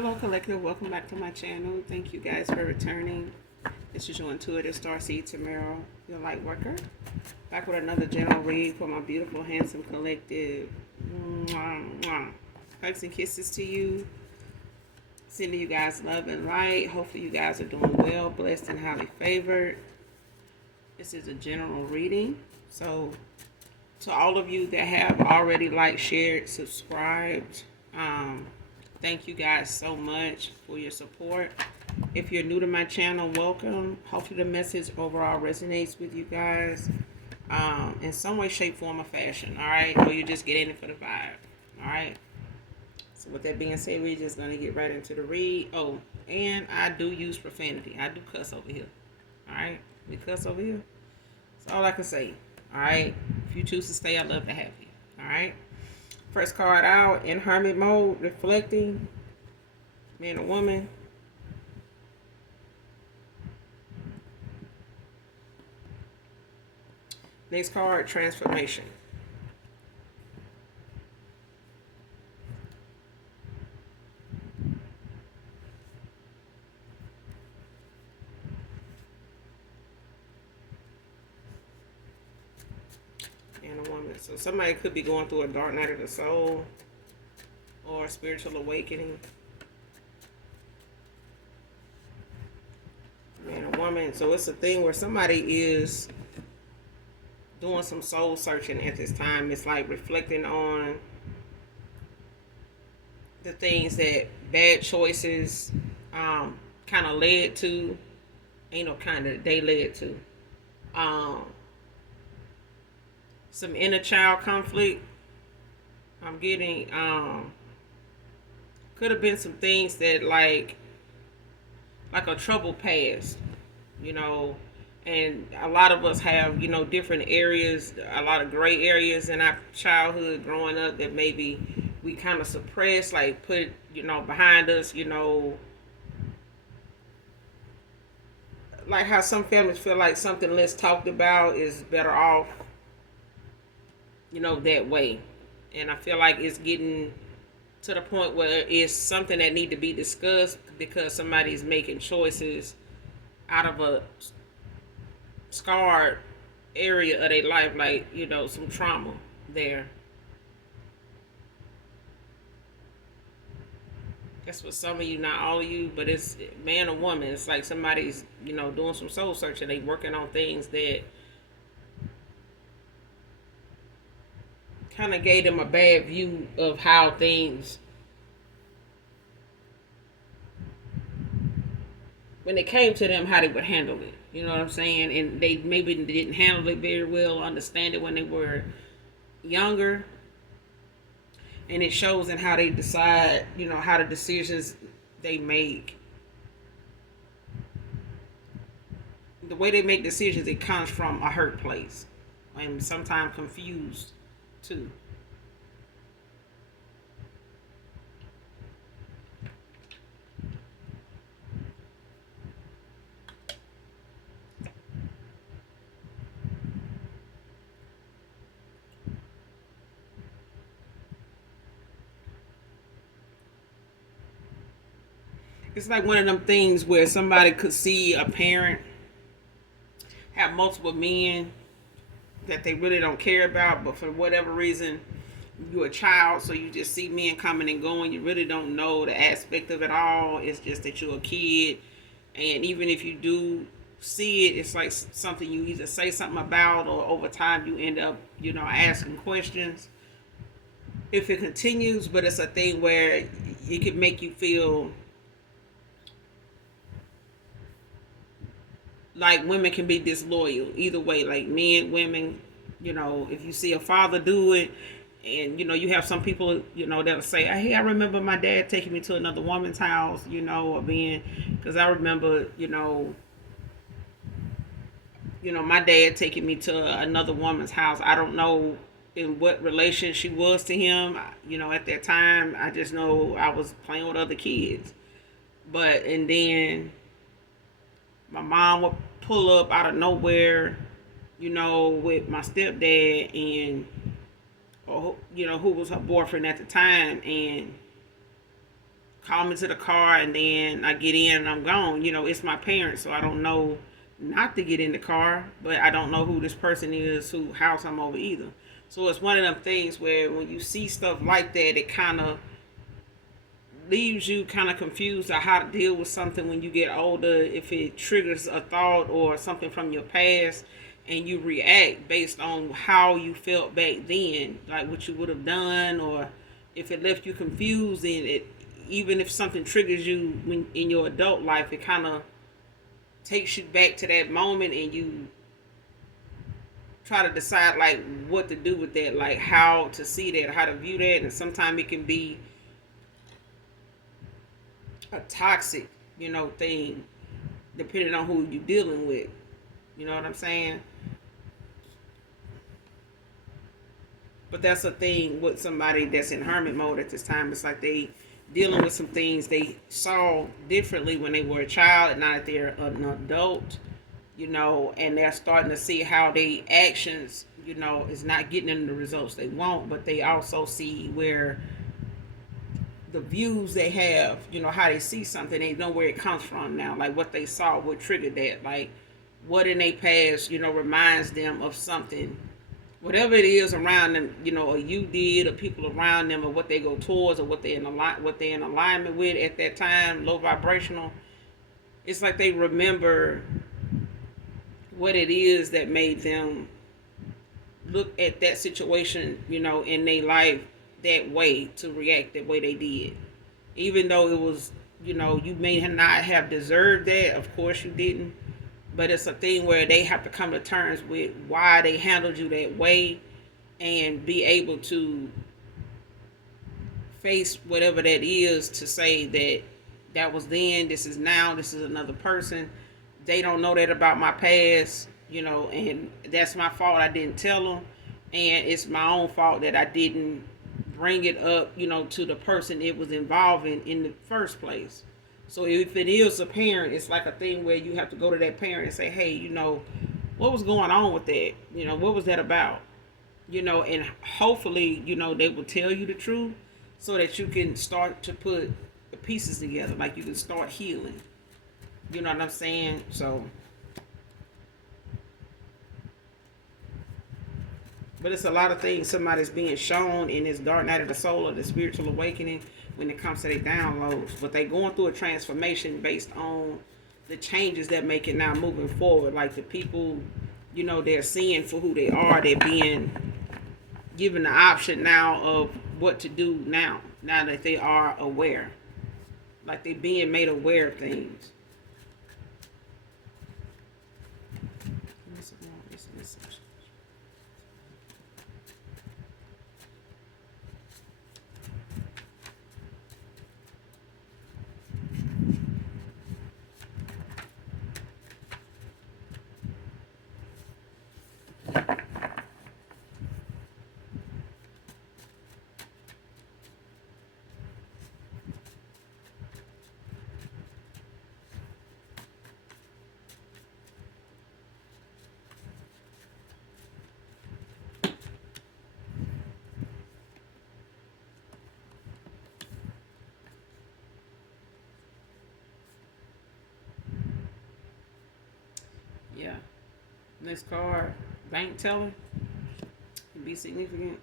Hello, Collective. Welcome back to my channel. Thank you guys for returning. This is your intuitive starseed Tamara, your light worker. Back with another general read for my beautiful, handsome collective. Mwah, mwah. Hugs and kisses to you. Sending you guys love and light. Hopefully, you guys are doing well, blessed, and highly favored. This is a general reading. So, to all of you that have already liked, shared, subscribed, thank you guys so much for your support. If you're new to my channel, welcome. Hopefully the message overall resonates with you guys in some way, shape, form, or fashion. All right, or you just get in it for the vibe. All right. So with that being said, we're just gonna get right into the read. Oh, and I do use profanity. I do cuss over here. All right, we cuss over here. That's all I can say. All right. If you choose to stay, I'd love to have you. All right. First card out, in hermit mode, reflecting, man or woman. Next card, transformation. Man or woman. So somebody could be going through a dark night of the soul or a spiritual awakening. Man or woman. So it's a thing where somebody is doing some soul searching at this time. It's like reflecting on the things that bad choices kind of led to. They led to. Some inner child conflict. I'm getting could have been some things that like a troubled past, you know, and a lot of us have, different areas, a lot of gray areas in our childhood growing up that maybe we kind of suppress, like put, behind us, like how some families feel like something less talked about is better off, that way. And I feel like it's getting to the point where it's something that need to be discussed because somebody's making choices out of a scarred area of their life, like, some trauma there. That's for some of you, not all of you, but it's man or woman. It's like somebody's, doing some soul searching. They working on things that kind of gave them a bad view of how things, when it came to them, how they would handle it. You know what I'm saying? And they maybe didn't handle it very well, understand it when they were younger. And it shows in how they decide, how the decisions they make. The way they make decisions, it comes from a hurt place. And sometimes confused too. It's like one of them things where somebody could see a parent have multiple men that they really don't care about, but for whatever reason, you're a child, so you just see men coming and going. You really don't know the aspect of it all. It's just that you're a kid, and even if you do see it, it's like something you either say something about, or over time you end up, asking questions. If it continues, but it's a thing where it could make you feel like women can be disloyal either way, like men, women. If you see a father do it, and you have some people, that'll say, hey, I remember my dad taking me to another woman's house, or being, because I remember, my dad taking me to another woman's house. I don't know in what relation she was to him, at that time. I just know I was playing with other kids. But and then my mom would pull up out of nowhere, with my stepdad, and or who was her boyfriend at the time, and call me to the car, and then I get in and I'm gone. It's my parents, so I don't know not to get in the car, but I don't know who this person is, who house I'm over either. So it's one of them things where when you see stuff like that, it kind of leaves you kind of confused on how to deal with something when you get older. If it triggers a thought or something from your past, and you react based on how you felt back then, like what you would have done, or if it left you confused, and it, even if something triggers you when in your adult life, it kind of takes you back to that moment, and you try to decide like what to do with that, like how to see that, how to view that. And sometimes it can be a toxic, thing, depending on who you're dealing with. You know what I'm saying? But that's a thing with somebody that's in hermit mode at this time. It's like they dealing with some things they saw differently when they were a child, and now that they're an adult, and they're starting to see how they actions, is not getting them the results they want. But they also see where the views they have, how they see something, they know where it comes from now, like what they saw, what triggered that, like what in their past, reminds them of something, whatever it is around them, or you did, or people around them, or what they go towards, or what they're in alignment with at that time, low vibrational. It's like they remember what it is that made them look at that situation, in their life that way, to react that way they did. Even though it was, you may not have deserved that, of course you didn't, but it's a thing where they have to come to terms with why they handled you that way, and be able to face whatever that is, to say that that was then, this is now, this is another person. They don't know that about my past, and that's my fault. I didn't tell them, and it's my own fault that I didn't bring it up, to the person it was involving in the first place. So if it is a parent, it's like a thing where you have to go to that parent and say, hey, what was going on with that? What was that about? And hopefully, they will tell you the truth, so that you can start to put the pieces together, like you can start healing. You know what I'm saying? So, but it's a lot of things somebody's being shown in this dark night of the soul, or the spiritual awakening, when it comes to their downloads. But they going through a transformation based on the changes they're making now moving forward. Like the people, they're seeing for who they are. They're being given the option now of what to do now that they are aware. Like they're being made aware of things. Yeah. Next card, bank teller, can be significant.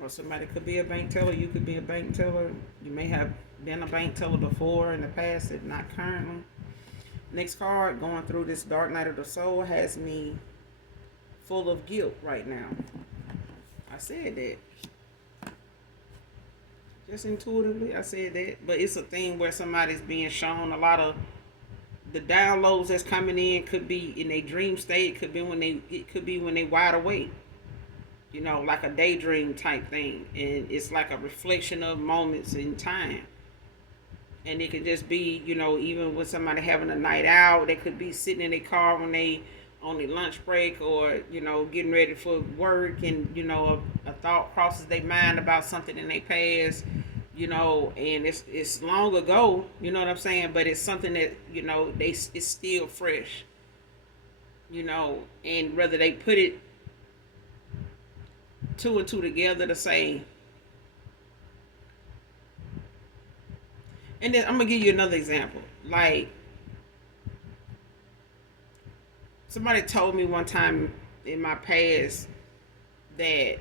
Or somebody could be a bank teller. You could be a bank teller. You may have been a bank teller before in the past, if not currently. Next card, going through this dark night of the soul, has me full of guilt right now. I said that. Just intuitively, I said that. But it's a thing where somebody's being shown a lot of the downloads that's coming in. Could be in a dream state. It could be when they wide awake. Like a daydream type thing. And it's like a reflection of moments in time. And it could just be, even with somebody having a night out, they could be sitting in their car when they on their lunch break, or, getting ready for work, and, a thought crosses their mind about something in their past, and it's long ago, you know what I'm saying? But it's something that, it's still fresh, and whether they put it two and two together to say, And then I'm gonna give you another example. Like somebody told me one time in my past that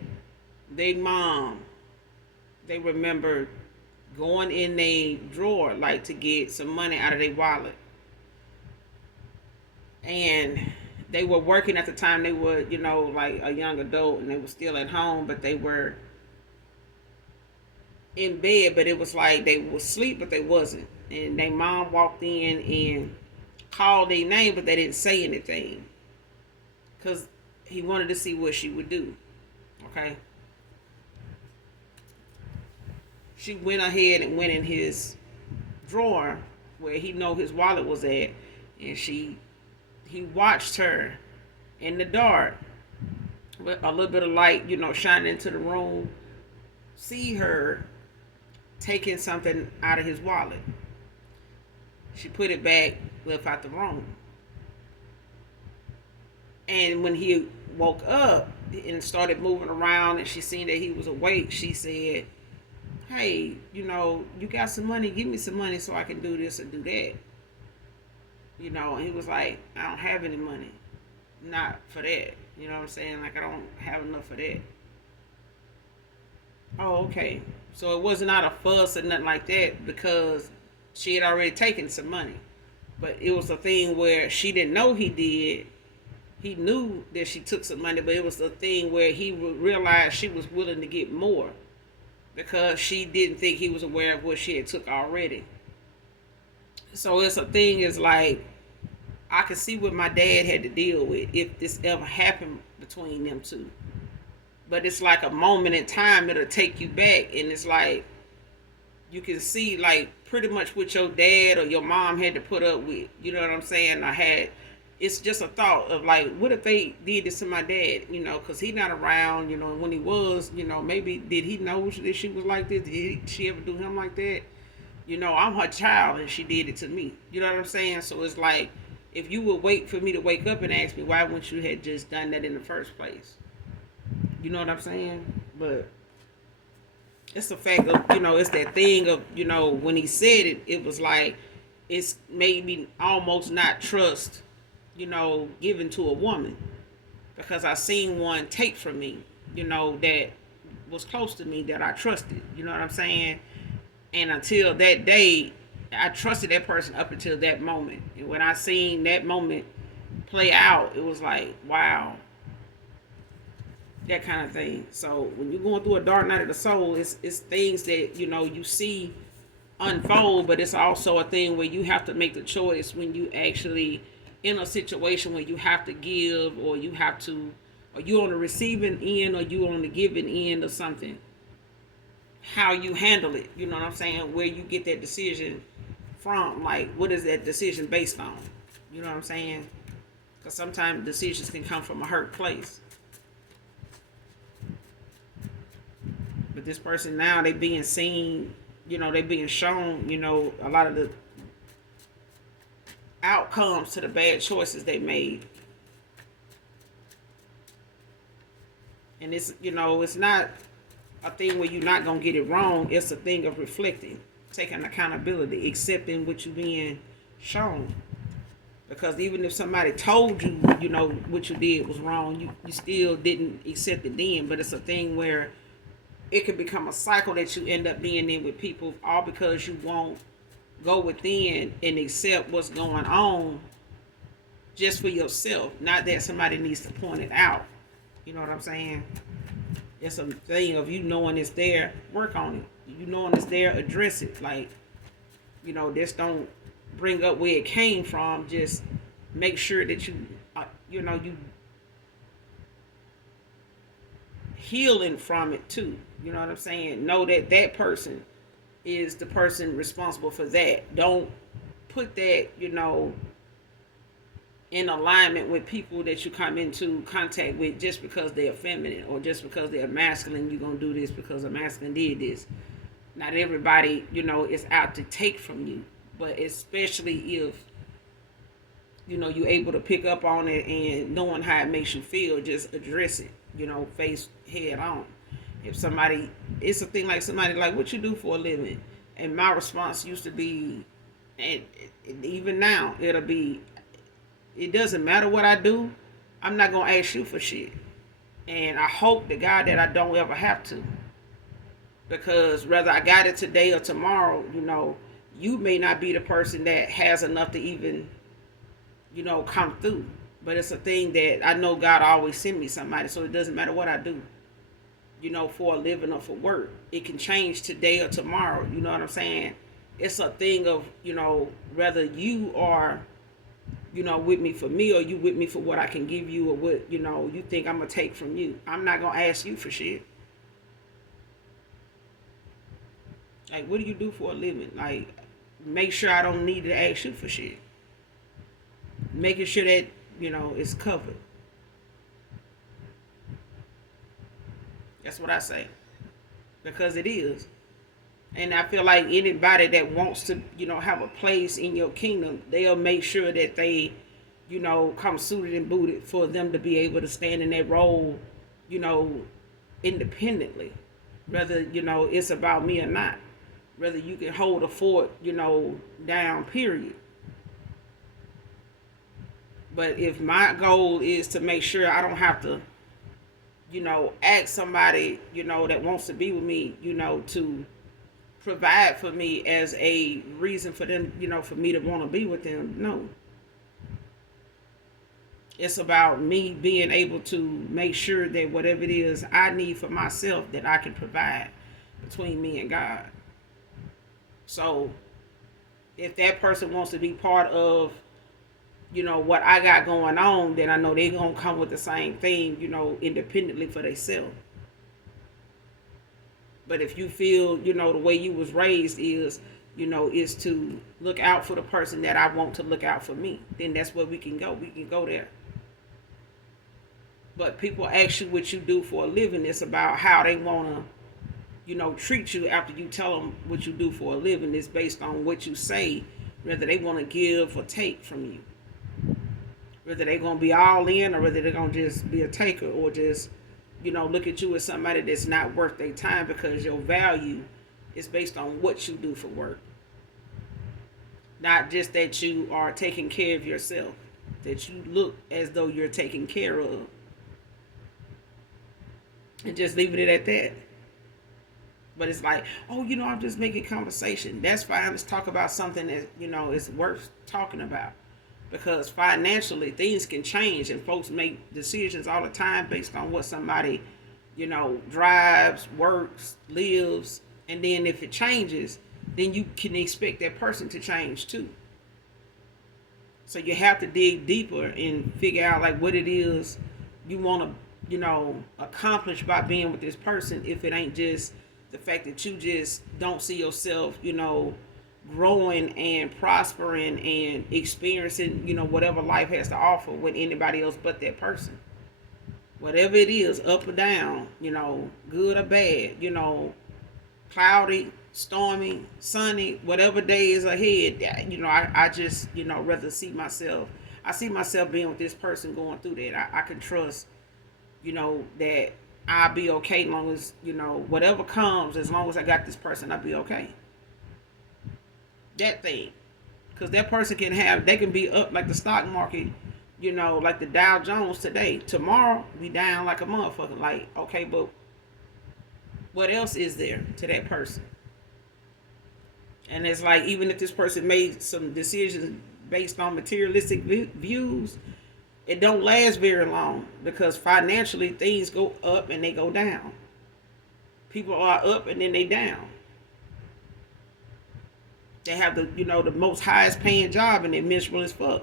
their mom, they remember going in a drawer like to get some money out of their wallet, and they were working at the time. They were, like a young adult, and they were still at home, but they were in bed. But it was like they were asleep, but they wasn't. And their mom walked in and called their name, but they didn't say anything because he wanted to see what she would do. Okay. She went ahead and went in his drawer where he know his wallet was at, and he watched her in the dark with a little bit of light, shining into the room, see her taking something out of his wallet. She put it back, left out the room. And when he woke up and started moving around and she seen that he was awake, she said, hey, you got some money, give me some money so I can do this or do that. And he was like, I don't have any money. Not for that. You know what I'm saying? Like, I don't have enough for that. Oh, okay. So it was not a fuss or nothing like that because she had already taken some money. But it was a thing where she didn't know he did. He knew that she took some money, but it was a thing where he realized she was willing to get more because she didn't think he was aware of what she had took already. So it's a thing is like, I could see what my dad had to deal with if this ever happened between them two. But it's like a moment in time that'll take you back, and it's like you can see like pretty much what your dad or your mom had to put up with. You know what I'm saying? It's just a thought of like, what if they did this to my dad? Because he not around. When he was, maybe did he know that she was like this? Did she ever do him like that? I'm her child and she did it to me. You know what I'm saying? So it's like, if you would wait for me to wake up and ask me, why wouldn't you have just done that in the first place? You know what I'm saying? But it's the fact of, it's that thing of, when he said it, it was like, it's made me almost not trust, given to a woman. Because I seen one take from me, that was close to me that I trusted. You know what I'm saying? And until that day, I trusted that person up until that moment. And when I seen that moment play out, it was like, wow. That kind of thing. So when you're going through a dark night of the soul, it's things that, you see unfold, but it's also a thing where you have to make the choice when you actually in a situation where you have to give, or you have to, or you on the receiving end, or you on the giving end of something. How you handle it, you know what I'm saying? Where you get that decision from, like, what is that decision based on? You know what I'm saying? Because sometimes decisions can come from a hurt place. But this person now, they being seen, they being shown, a lot of the outcomes to the bad choices they made. And it's not a thing where you're not going to get it wrong. It's a thing of reflecting, taking accountability, accepting what you're being shown. Because even if somebody told you, what you did was wrong, you still didn't accept it then. But it's a thing where it can become a cycle that you end up being in with people, all because you won't go within and accept what's going on just for yourself. Not that somebody needs to point it out. You know what I'm saying? It's a thing of you knowing it's there, work on it. You knowing it's there, address it. Like, just don't bring up where it came from. Just make sure that you healing from it too. You know what I'm saying? Know that that person is the person responsible for that. Don't put that, in alignment with people that you come into contact with just because they're feminine or just because they're masculine. You're going to do this because a masculine did this. Not everybody, is out to take from you. But especially if, you're able to pick up on it and knowing how it makes you feel, just address it, face head on. If somebody, it's a thing like somebody like, what you do for a living? And my response used to be, and even now, it'll be, it doesn't matter what I do, I'm not going to ask you for shit. And I hope to God that I don't ever have to. Because whether I got it today or tomorrow, you may not be the person that has enough to even, come through. But it's a thing that I know God always send me somebody, so it doesn't matter what I do, for a living or for work. It can change today or tomorrow, you know what I'm saying? It's a thing of, whether you are, with me for me or you with me for what I can give you or what, you think I'm going to take from you. I'm not going to ask you for shit. Like, what do you do for a living? Like, make sure I don't need to ask you for shit. Making sure that, it's covered. That's what I say. Because it is. And I feel like anybody that wants to, have a place in your kingdom, they'll make sure that they, come suited and booted for them to be able to stand in that role, independently. Whether, it's about me or not. Whether you can hold a fort, down, period. But if my goal is to make sure I don't have to, ask somebody, that wants to be with me, to provide for me as a reason for them, for me to want to be with them, no. It's about me being able to make sure that whatever it is I need for myself, that I can provide between me and God. So if that person wants to be part of, what I got going on, then I know they're going to come with the same thing, independently for themselves. But if you feel, the way you was raised is, is to look out for the person that I want to look out for me, then that's where we can go. We can go there. But people ask you what you do for a living. It's about how they want to, treat you after you tell them what you do for a living. It's based on what you say, whether they want to give or take from you. Whether they're going to be all in or whether they're going to just be a taker or just, look at you as somebody that's not worth their time, because your value is based on what you do for work. Not just that you are taking care of yourself, that you look as though you're taken care of. And just leaving it at that. But it's like, oh, I'm just making conversation. That's fine. Let's talk about something that, is worth talking about. Because financially, things can change and folks make decisions all the time based on what somebody, drives, works, lives. And then if it changes, then you can expect that person to change too. So you have to dig deeper and figure out like what it is you want to, accomplish by being with this person, if it ain't just the fact that you just don't see yourself, growing and prospering and experiencing, whatever life has to offer with anybody else but that person. Whatever it is, up or down, good or bad, cloudy, stormy, sunny, whatever day is ahead, I just, rather see myself. I see myself being with this person going through that. I can trust, that I'll be okay as long as, whatever comes, as long as I got this person, I'll be okay. That thing. Because that person they can be up like the stock market, like the Dow Jones today. Tomorrow, be down like a motherfucker. Like, okay, but what else is there to that person? And it's like, even if this person made some decisions based on materialistic views, it don't last very long, because financially things go up and they go down. People are up and then they down. They have the the most highest paying job and they're miserable as fuck,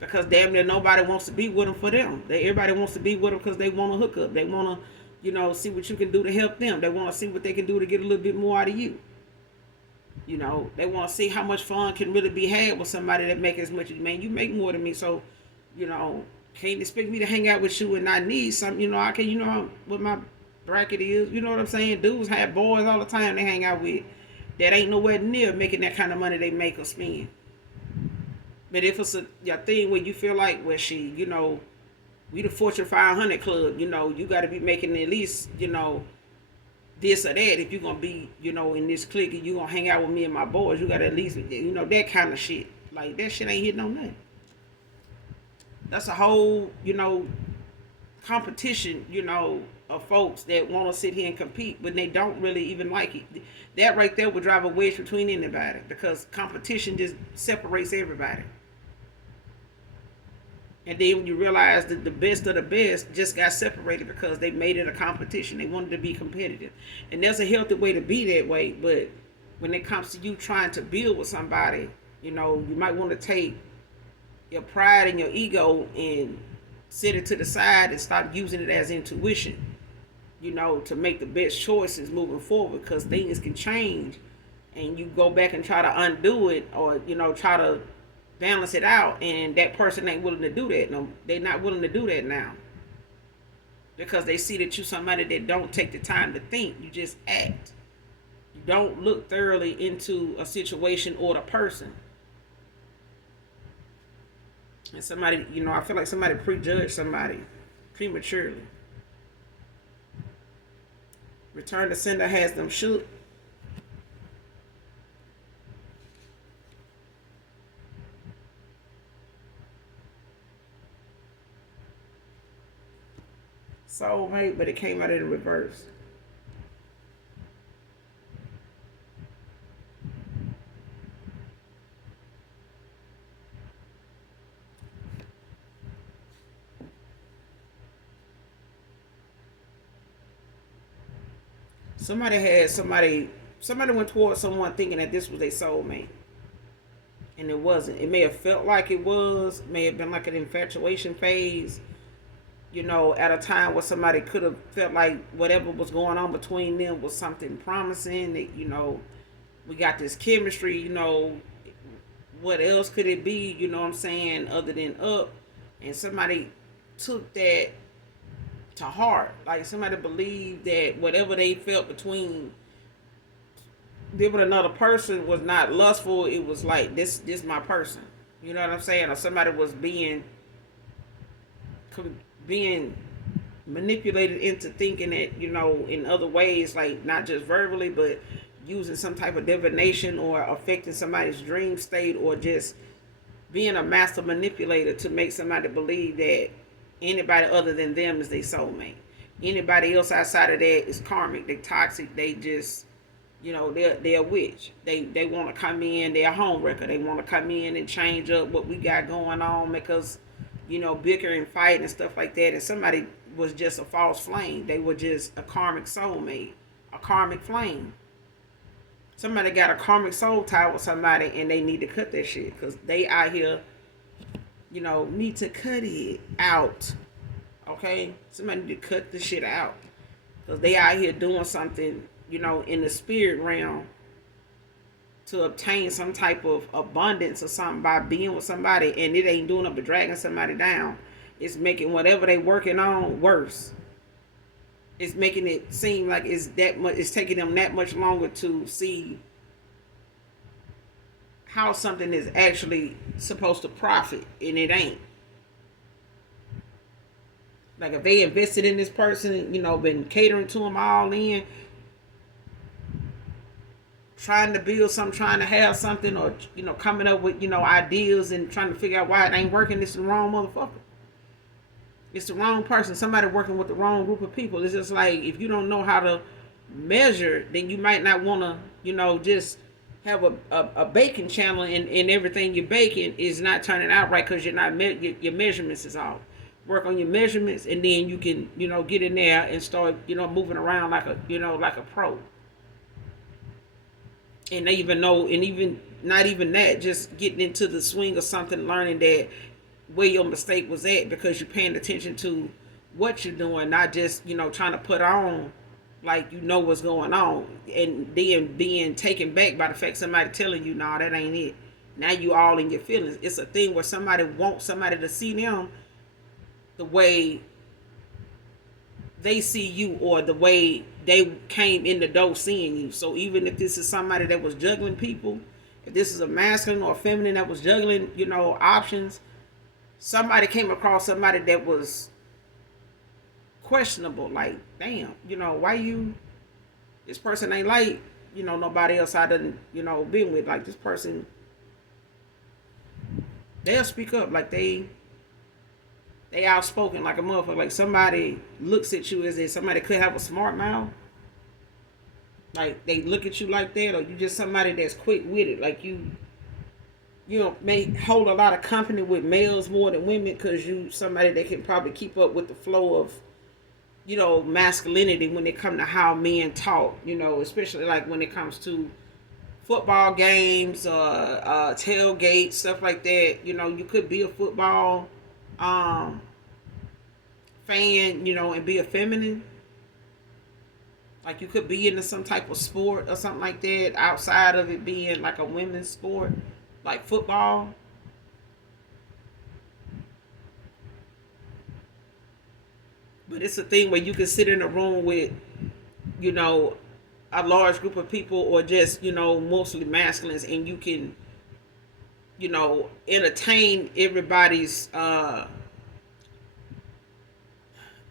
because damn near nobody wants to be with them for them. Everybody wants to be with them because they want to hook up. They want to see what you can do to help them. They want to see what they can do to get a little bit more out of you. They want to see how much fun can really be had with somebody that make as much as you. Man, you make more than me, so can't expect me to hang out with you and not need something. I can, what my bracket is. You know what I'm saying? Dudes have boys all the time they hang out with that ain't nowhere near making that kind of money they make or spend. But if it's a thing where you feel like, well, we the Fortune 500 club, you got to be making at least, this or that. If you're gonna be, in this clique and you're gonna hang out with me and my boys, you gotta at least, that kind of shit. Like that shit ain't hitting on nothing. That's a whole, competition, of folks that want to sit here and compete when they don't really even like it. That right there would drive a wedge between anybody because competition just separates everybody. And then when you realize that the best of the best just got separated because they made it a competition. They wanted to be competitive. And there's a healthy way to be that way. But when it comes to you trying to build with somebody, you might want to take your pride and your ego and set it to the side and stop using it as intuition, to make the best choices moving forward because things can change and you go back and try to undo it or, try to balance it out and that person ain't willing to do that. No, they're not willing to do that now because they see that you're somebody that don't take the time to think. You just act. You don't look thoroughly into a situation or the person. And somebody, I feel like somebody prejudged somebody prematurely. Return to sender has them shook. Soulmate, but it came out in reverse. Somebody went towards someone thinking that this was a soulmate. And it wasn't. It may have felt like it was, may have been like an infatuation phase, at a time where somebody could have felt like whatever was going on between them was something promising, that, we got this chemistry, what else could it be, what I'm saying, other than up? And somebody took that to heart. Like somebody believed that whatever they felt between them and another person was not lustful. It was like this my person. You know what I'm saying? Or somebody was being manipulated into thinking that, in other ways, like not just verbally, but using some type of divination or affecting somebody's dream state or just being a master manipulator to make somebody believe that anybody other than them is their soulmate. Anybody else outside of that is karmic. They toxic. They just, they're a witch. They want to come in. They're a home wrecker. They want to come in and change up what we got going on, because, bicker and fight and stuff like that. And somebody was just a false flame. They were just a karmic soulmate, a karmic flame. Somebody got a karmic soul tie with somebody and they need to cut that shit because they out here, need to cut it out. Okay? Somebody need to cut the shit out because they out here doing something, in the spirit realm to obtain some type of abundance or something by being with somebody, and it ain't doing up but dragging somebody down. It's making whatever they working on worse. It's making it seem like it's taking them that much longer to see how something is actually supposed to profit, and it ain't. Like if they invested in this person, been catering to them all in, trying to build something, trying to have something, or coming up with ideas and trying to figure out why it ain't working. It's the wrong motherfucker. It's the wrong person. Somebody working with the wrong group of people. It's just like if you don't know how to measure, then you might not want to, just have a baking channel and everything you're baking is not turning out right because you're not your measurements is off. Work on your measurements and then you can get in there and start moving around like a pro. And they even know, and even not even that, just getting into the swing of something, learning that where your mistake was at because you're paying attention to what you're doing, not just trying to put on like what's going on, and then being taken back by the fact somebody telling you, nah, that ain't it. Now you all in your feelings. It's a thing where somebody wants somebody to see them the way they see you or the way they came in the door seeing you. So even if this is somebody that was juggling people, if this is a masculine or a feminine that was juggling options, somebody came across somebody that was questionable, like, damn, why you this person ain't like, nobody else I done, been with. Like this person, they'll speak up. Like they outspoken like a motherfucker. Like somebody looks at you as if somebody could have a smart mouth. Like they look at you like that, or you just somebody that's quick witted. Like may hold a lot of company with males more than women because you somebody that can probably keep up with the flow of masculinity when it comes to how men talk. Especially like when it comes to football games, tailgates, stuff like that. You could be a football um, fan, and be a feminine. Like you could be into some type of sport or something like that outside of it being like a women's sport, like football. But it's a thing where you can sit in a room with, you know, a large group of people or just, mostly masculines and you can, entertain everybody's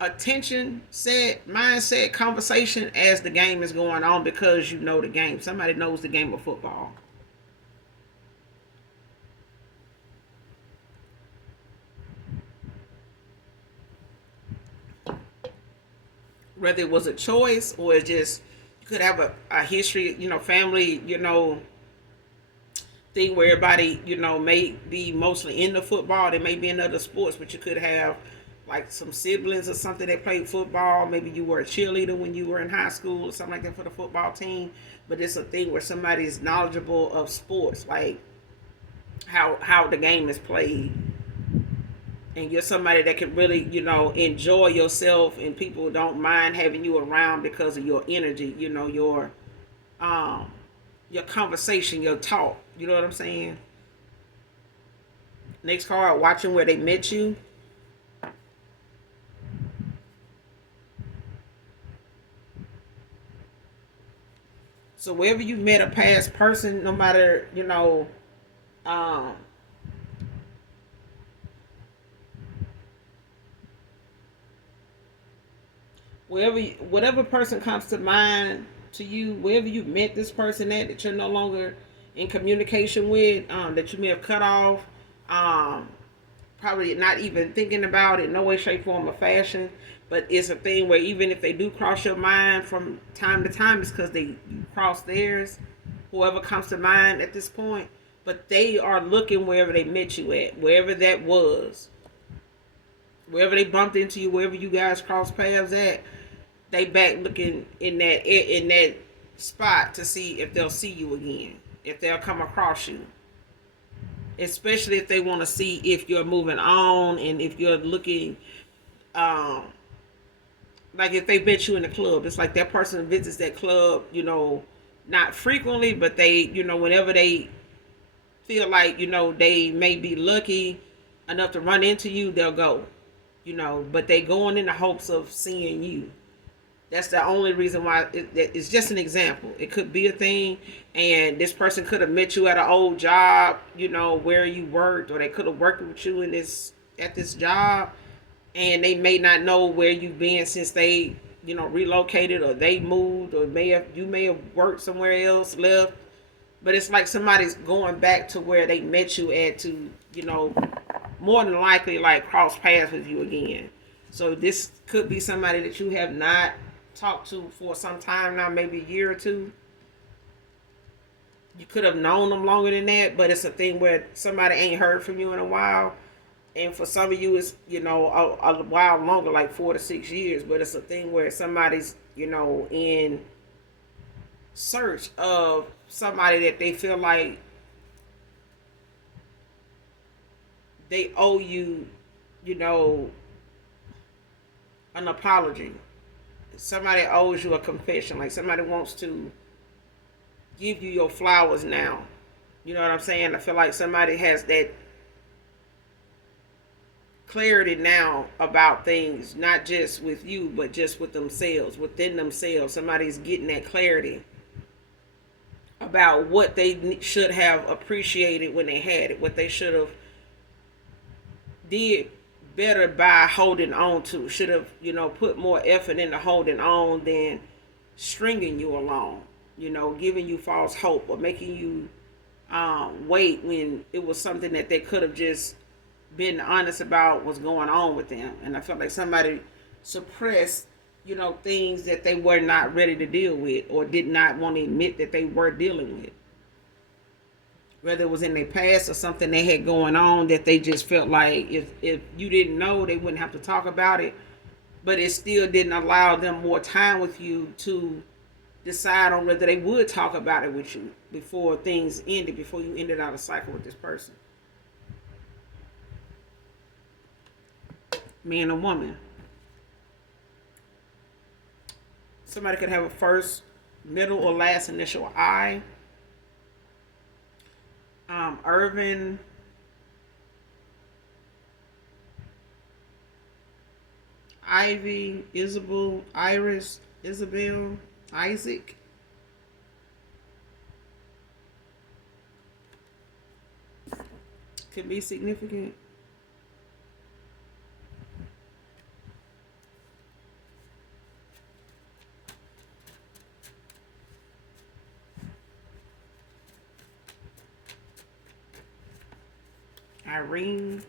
attention set, mindset, conversation as the game is going on because you know the game. Somebody knows the game of football. Whether it was a choice or it just you could have a history, family, thing where everybody, may be mostly into football. They may be in other sports, but you could have like some siblings or something that played football. Maybe you were a cheerleader when you were in high school or something like that for the football team. But it's a thing where somebody is knowledgeable of sports, like how the game is played. And you're somebody that can really, enjoy yourself and people don't mind having you around because of your energy, um your conversation, your talk. You know what I'm saying? Next card, watching where they met you. So wherever you met a past person, no matter, um, whatever person comes to mind to you, wherever you met this person at that you're no longer in communication with, that you may have cut off, um, probably not even thinking about it, no way, shape, form, or fashion. But it's a thing where even if they do cross your mind from time to time, it's because they cross theirs. Whoever comes to mind at this point, but they are looking wherever they met you at, wherever that was, wherever they bumped into you, wherever you guys crossed paths at. They back looking in that spot to see if they'll see you again, if they'll come across you, especially if they want to see if you're moving on and if you're looking, um, like if they met you in the club. It's like that person visits that club, not frequently, but they, whenever they feel like, they may be lucky enough to run into you, they'll go, but they going in the hopes of seeing you. That's the only reason why it's just an example. It could be a thing, and this person could have met you at an old job, where you worked, or they could have worked with you in this at this job, and they may not know where you've been since they, relocated or they moved, or you may have worked somewhere else, left, but it's like somebody's going back to where they met you at to, more than likely like cross paths with you again. So this could be somebody that you have not talked to for some time now, maybe a year or two. You could have known them longer than that, but it's a thing where somebody ain't heard from you in a while. And for some of you, it's, a while longer, like 4 to 6 years. But it's a thing where somebody's, in search of somebody that they feel like they owe you, you know, an apology. Somebody owes you a confession. Like somebody wants to give you your flowers now. You know what I'm saying? I feel like somebody has that clarity now about things, not just with you, but just with themselves, within themselves. Somebody's getting that clarity about what they should have appreciated when they had it, what they should have did better by holding on to. Should have, put more effort into holding on than stringing you along, giving you false hope or making you wait when it was something that they could have just been honest about what's going on with them. And I felt like somebody suppressed, things that they were not ready to deal with or did not want to admit that they were dealing with. Whether it was in their past or something they had going on that they just felt like if you didn't know, they wouldn't have to talk about it. But it still didn't allow them more time with you to decide on whether they would talk about it with you before things ended, before you ended out a cycle with this person. Man or woman. Somebody could have a first, middle, or last initial I. Irvin. Ivy, Isabel, Iris, Isabel, Isaac. Could be significant. Irene.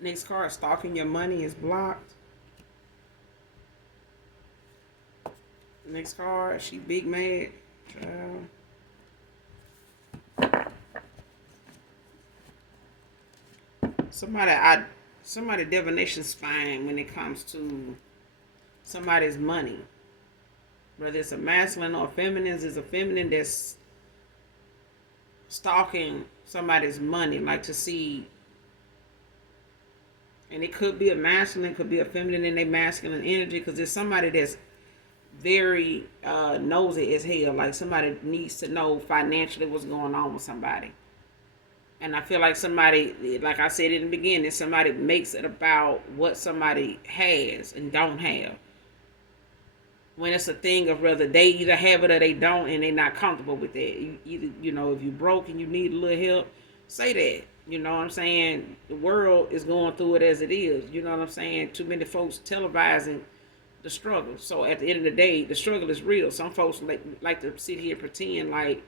Next card, stalking your money is blocked. Next card, she big mad. Somebody divination's fine when it comes to somebody's money. Whether it's a masculine or a feminine, is a feminine that's stalking somebody's money, like to see. And it could be a masculine, could be a feminine in their masculine energy, because there's somebody that's very nosy as hell. Like somebody needs to know financially what's going on with somebody. And I feel like somebody, like I said in the beginning, somebody makes it about what somebody has and don't have. When it's a thing of whether they either have it or they don't, and they're not comfortable with that. Either, if you broke and you need a little help, say that. You know what I'm saying? The world is going through it as it is. You know what I'm saying? Too many folks televising the struggle. So at the end of the day, the struggle is real. Some folks like to sit here and pretend like,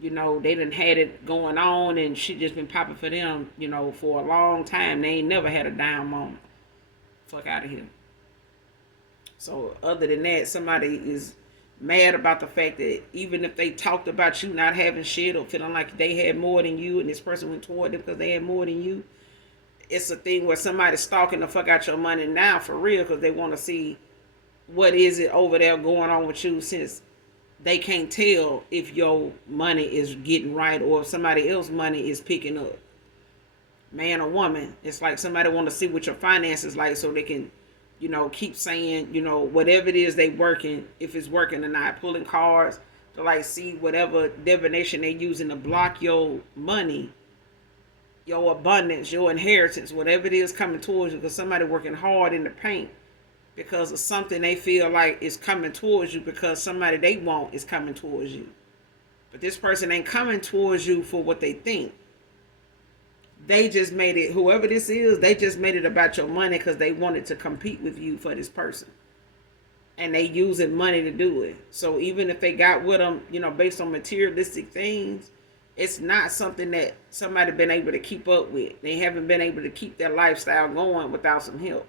they done had it going on and shit just been popping for them, for a long time. They ain't never had a down moment. Fuck out of here. So other than that, somebody is mad about the fact that even if they talked about you not having shit or feeling like they had more than you and this person went toward them because they had more than you, it's a thing where somebody's stalking the fuck out your money now for real because they want to see what is it over there going on with you, since they can't tell if your money is getting right or if somebody else's money is picking up. Man or woman, it's like somebody want to see what your finances like so they can keep saying, whatever it is they working, if it's working or not, pulling cards to like see whatever divination they using to block your money, your abundance, your inheritance, whatever it is coming towards you, because somebody working hard in the paint because of something they feel like is coming towards you because somebody they want is coming towards you. But this person ain't coming towards you for what they think. They just made it, whoever this is, they just made it about your money because they wanted to compete with you for this person. And they using money to do it. So even if they got with them, based on materialistic things, it's not something that somebody been able to keep up with. They haven't been able to keep their lifestyle going without some help.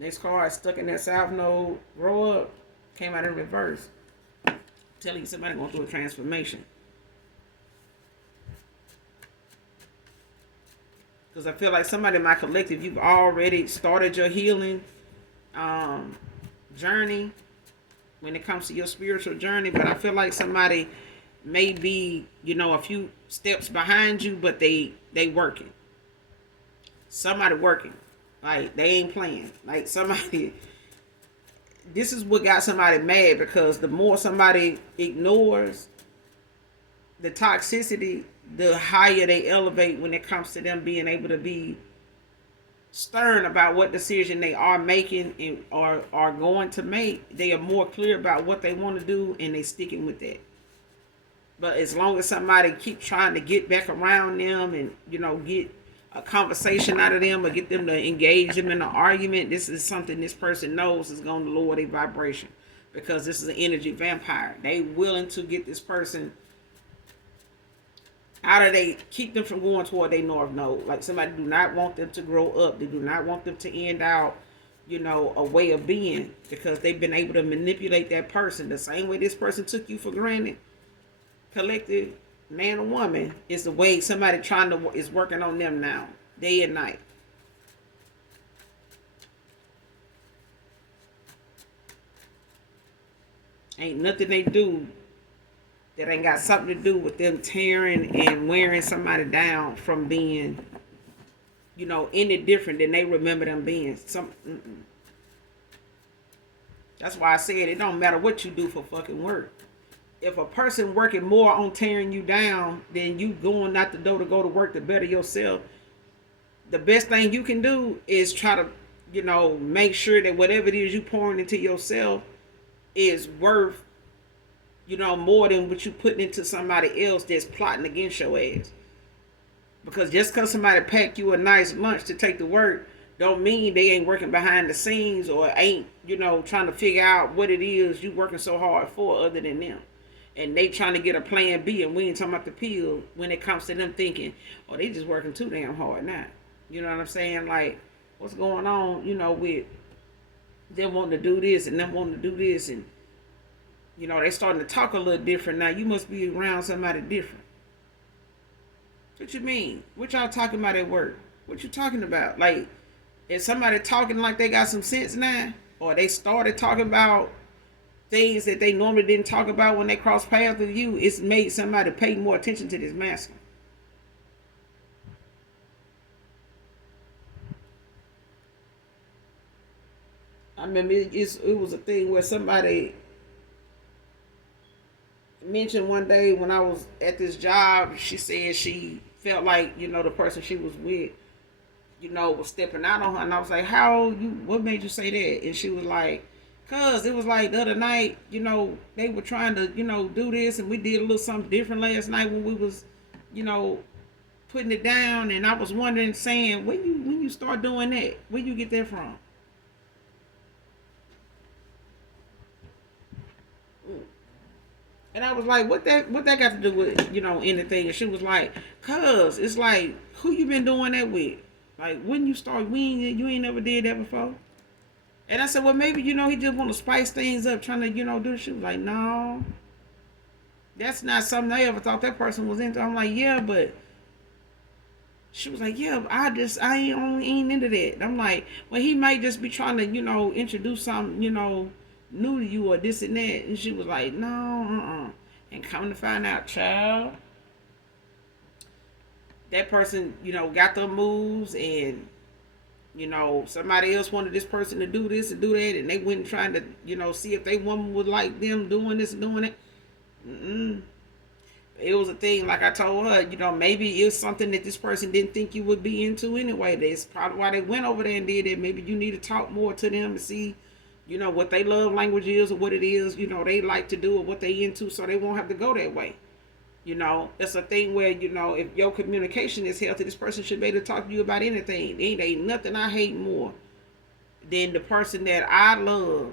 Next card, stuck in that south node, grow up, came out in reverse. Telling you somebody going through a transformation. Because I feel like somebody in my collective, you've already started your healing journey when it comes to your spiritual journey. But I feel like somebody may be, a few steps behind you, but they working. Somebody working. Like, they ain't playing. Like, somebody... This is what got somebody mad, because the more somebody ignores the toxicity, the higher they elevate when it comes to them being able to be stern about what decision they are making and are going to make. They are more clear about what they want to do, and they sticking with that. But as long as somebody keep trying to get back around them and, get a conversation out of them or get them to engage them in an argument, this is something this person knows is going to lower their vibration, because this is an energy vampire. They willing to get this person out of keep them from going toward their north node. Like, somebody do not want them to grow up. They do not want them to end out, a way of being, because they've been able to manipulate that person the same way this person took you for granted. Collective, man or woman, is the way somebody is working on them now, day and night. Ain't nothing they do that ain't got something to do with them tearing and wearing somebody down from being, any different than they remember them being. That's why I said it don't matter what you do for fucking work. If a person working more on tearing you down than you going out the door to go to work to better yourself, the best thing you can do is try to, make sure that whatever it is you pouring into yourself is worth, more than what you putting into somebody else that's plotting against your ass. Because just because somebody pack you a nice lunch to take to work, don't mean they ain't working behind the scenes or ain't, trying to figure out what it is you working so hard for other than them. And they trying to get a plan B, and we ain't talking about the pill when it comes to them thinking, oh, they just working too damn hard now. You know what I'm saying? Like, what's going on, with them wanting to do this and them wanting to do this, and, they starting to talk a little different now. You must be around somebody different. What you mean? What y'all talking about at work? What you talking about? Like, is somebody talking like they got some sense now? Or they started talking about things that they normally didn't talk about when they cross paths with you? It's made somebody pay more attention to this master. I remember it was a thing where somebody mentioned one day when I was at this job, she said she felt like, the person she was with, was stepping out on her. And I was like, what made you say that? And she was like, cause it was like the other night, they were trying to, do this, and we did a little something different last night when we was, putting it down. And I was wondering, saying, when you start doing that, where you get that from? And I was like, what that got to do with, anything? And she was like, cause it's like, who you been doing that with? Like, when you start, you ain't never did that before. And I said, well, maybe, he just want to spice things up, trying to, do this. She was like, no, that's not something I ever thought that person was into. I'm like, yeah, but she was like, yeah, I ain't into that. I'm like, well, he might just be trying to, introduce something, new to you or this and that. And she was like, no, And come to find out, child, that person, got their moves, and somebody else wanted this person to do this and do that, and they went trying to, see if they woman would like them doing this and doing it. It was a thing, like I told her, maybe it's something that this person didn't think you would be into anyway. That's probably why they went over there and did it. Maybe you need to talk more to them and see, what they love language is or what it is, they like to do or what they into, so they won't have to go that way. It's a thing where, if your communication is healthy, this person should be able to talk to you about anything. Ain't nothing I hate more than the person that I love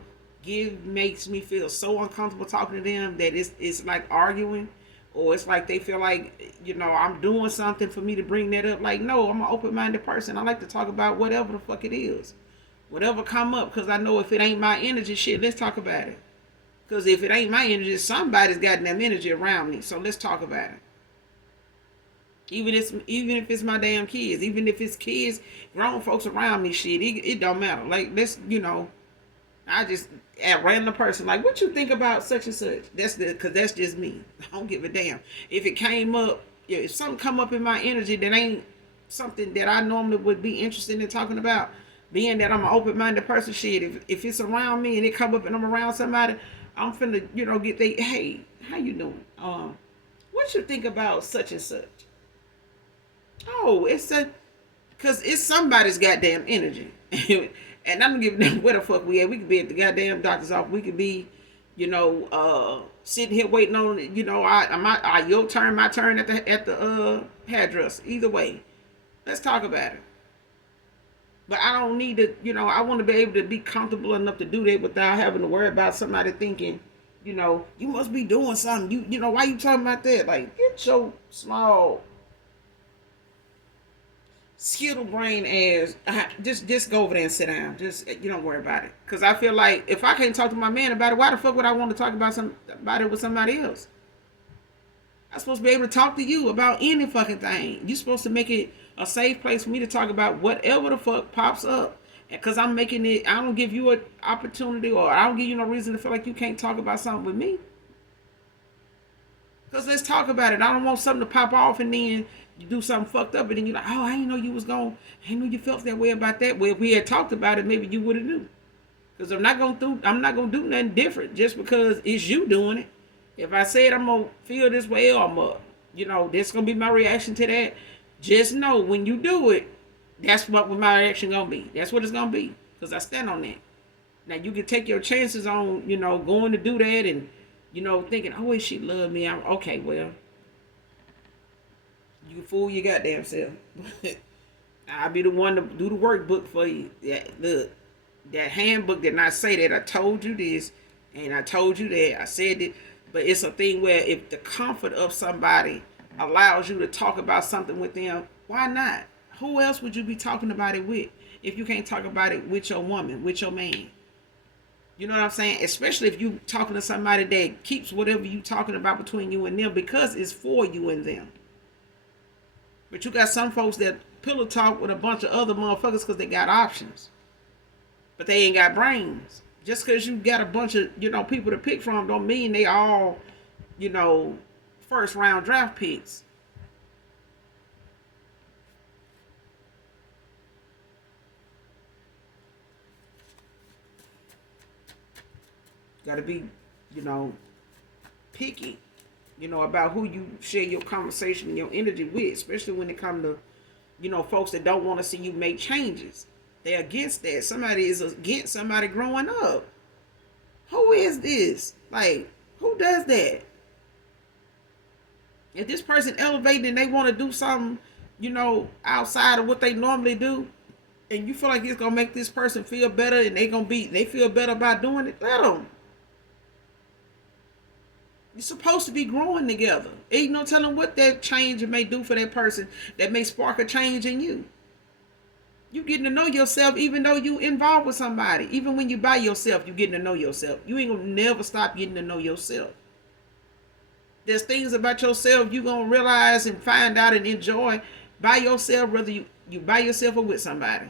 makes me feel so uncomfortable talking to them that it's like arguing, or it's like they feel like, I'm doing something for me to bring that up. Like, no, I'm an open-minded person. I like to talk about whatever the fuck it is. Whatever come up, because I know if it ain't my energy, shit, let's talk about it. Because if it ain't my energy, somebody's got that energy around me. So let's talk about it. Even if it's my damn kids, even if it's kids, grown folks around me, shit, it don't matter. Like, let's, I just at random person, like, what you think about such and such? Because that's just me. I don't give a damn. If it came up, if something come up in my energy that ain't something that I normally would be interested in talking about, being that I'm an open-minded person, shit, if it's around me and it come up and I'm around somebody, I'm finna, get hey, how you doing? What you think about such and such? Oh, because it's somebody's goddamn energy. And I'm giving them where the fuck we at. We could be at the goddamn doctor's office. We could be, sitting here waiting on, your turn, my turn at the hairdresser. Either way, let's talk about it. But I don't need to, I want to be able to be comfortable enough to do that without having to worry about somebody thinking, you must be doing something. Why you talking about that? Like, get your small skittle brain ass. Just go over there and sit down. Just, you don't worry about it. Because I feel like if I can't talk to my man about it, why the fuck would I want to talk about it with somebody else? I'm supposed to be able to talk to you about any fucking thing. You're supposed to make it a safe place for me to talk about whatever the fuck pops up. Because I'm making it, I don't give you an opportunity, or I don't give you no reason to feel like you can't talk about something with me. Because let's talk about it. I don't want something to pop off and then you do something fucked up and then you're like, oh, I didn't know you was going, I didn't know you felt that way about that. Well, if we had talked about it, maybe you would have knew. Because I'm not gonna do nothing different just because it's you doing it. If I said I'm gonna feel this way, or I'm gonna, this gonna be my reaction to that, just know when you do it, that's what my reaction gonna be. That's what it's gonna be. Because I stand on that. Now you can take your chances on, going to do that and, thinking, oh, wait, she love me. I'm okay, well, you fool your goddamn self. I'll be the one to do the workbook for you. Look, that handbook did not say that. I told you this and I told you that. I said it. But it's a thing where if the comfort of somebody allows you to talk about something with them, why not? Who else would you be talking about it with if you can't talk about it with your woman, with your man? You know what I'm saying? Especially if you talking to somebody that keeps whatever you talking about between you and them because it's for you and them. But you got some folks that pillow talk with a bunch of other motherfuckers because they got options. But they ain't got brains. Just because you got a bunch of, people to pick from don't mean they all, first round draft picks. Got to be, picky, about who you share your conversation and your energy with, especially when it comes to, folks that don't want to see you make changes. They're against that. Somebody is against somebody growing up. Who is this? Like, who does that? If this person elevating and they want to do something, outside of what they normally do, and you feel like it's gonna make this person feel better and they feel better about doing it, let them. You're supposed to be growing together. Ain't no telling what that change may do for that person that may spark a change in you. You getting to know yourself even though you involved with somebody. Even when you by yourself, you getting to know yourself. You ain't gonna never stop getting to know yourself. There's things about yourself you gonna realize and find out and enjoy by yourself, whether you by yourself or with somebody.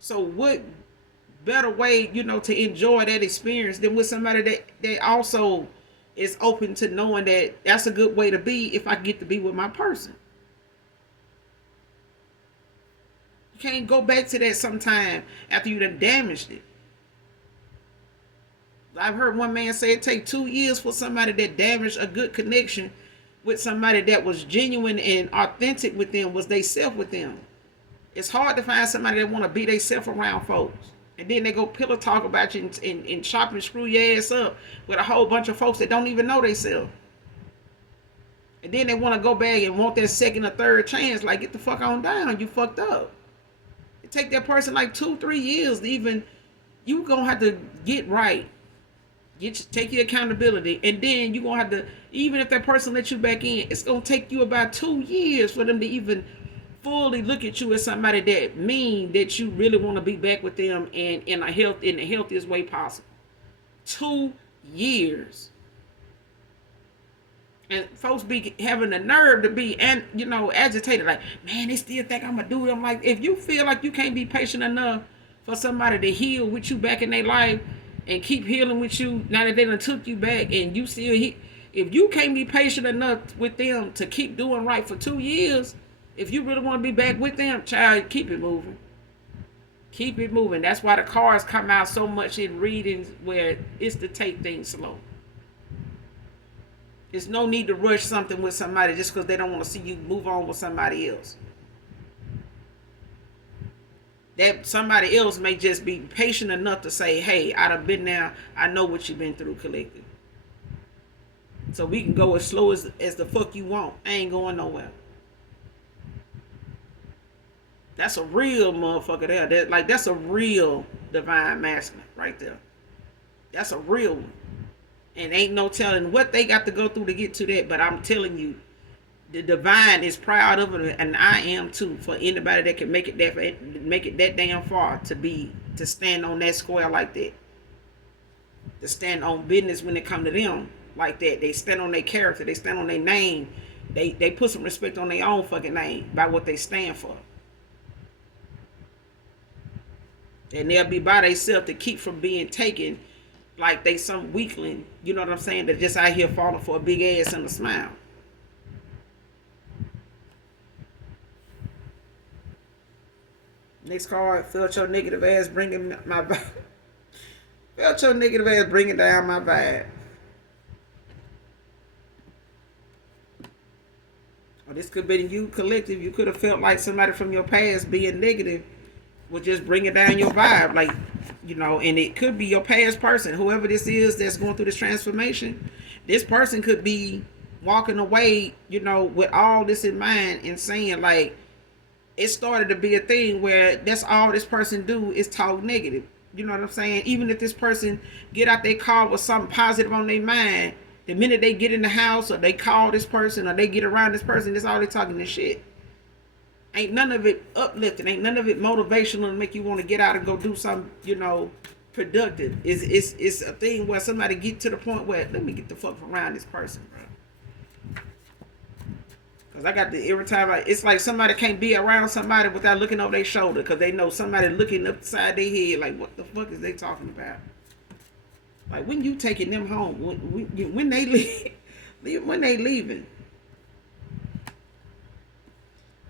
So what better way, to enjoy that experience than with somebody that also is open to knowing that that's a good way to be if I get to be with my person. You can't go back to that sometime after you done damaged it. I've heard one man say it take 2 years for somebody that damaged a good connection with somebody that was genuine and authentic with them, was they self with them. It's hard to find somebody that want to be they self around folks. And then they go pillow talk about you and chop and screw your ass up with a whole bunch of folks that don't even know they self. And then they want to go back and want that second or third chance. Like, get the fuck on down. You fucked up. It take that person like 2-3 years to even, you gonna have to get right. Take your accountability. And then you gonna have to, even if that person lets you back in, it's gonna take you about 2 years for them to even fully look at you as somebody that mean that you really want to be back with them and in the healthiest way possible. 2 years. And folks be having the nerve to be, and agitated, like, man, they still think I'm gonna do it. I'm like, if you feel like you can't be patient enough for somebody to heal with you back in their life and keep healing with you now that they done took you back, and you still if you can't be patient enough with them to keep doing right for 2 years, if you really want to be back with them, child, keep it moving. Keep it moving. That's why the cards come out so much in readings where it's to take things slow. There's no need to rush something with somebody just because they don't want to see you move on with somebody else. That somebody else may just be patient enough to say, hey, I done been there. I know what you've been through, collective. So we can go as slow as the fuck you want. I ain't going nowhere. That's a real motherfucker there. That's a real divine masculine right there. That's a real one. And ain't no telling what they got to go through to get to that. But I'm telling you, the divine is proud of it, and I am too. For anybody that can make it that damn far to stand on that square like that, to stand on business when it come to them like that. They stand on their character. They stand on their name. They put some respect on their own fucking name by what they stand for. And they'll be by themselves to keep from being taken like they some weakling, you know what I'm saying, that just out here falling for a big ass and a smile. Next card, felt your negative ass bringing my vibe. Felt your negative ass bringing down my vibe. Or this could be you, collective. You could have felt like somebody from your past being negative would just bring it down your vibe. Like, and it could be your past person, whoever this is that's going through this transformation. This person could be walking away, with all this in mind and saying, like, it started to be a thing where that's all this person do is talk negative. You know what I'm saying? Even if this person get out their car with something positive on their mind, the minute they get in the house or they call this person or they get around this person, that's all they talking this shit. Ain't none of it uplifting. Ain't none of it motivational to make you want to get out and go do something, productive. It's a thing where somebody get to the point where, let me get the fuck around this person, bro. Because I got every time it's like somebody can't be around somebody without looking over their shoulder, because they know somebody looking upside their head like, what the fuck is they talking about? Like, when you taking them home? When they leave? When they leaving?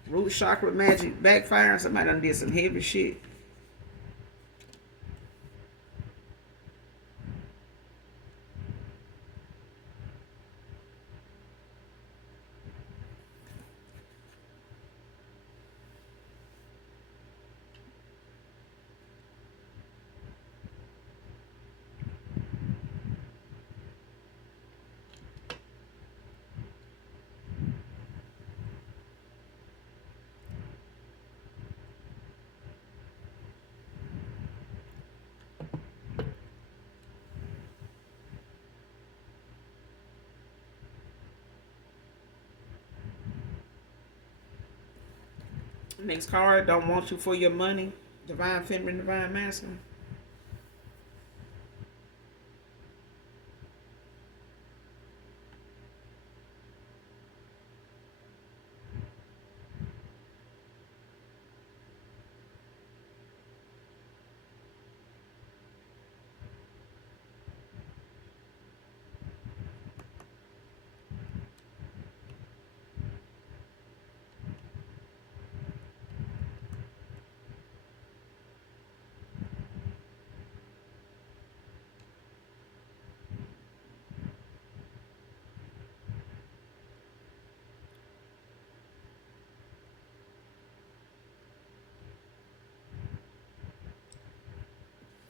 Root chakra magic backfiring. Somebody done did some heavy shit. Next card, don't want you for your money. Divine feminine, divine masculine.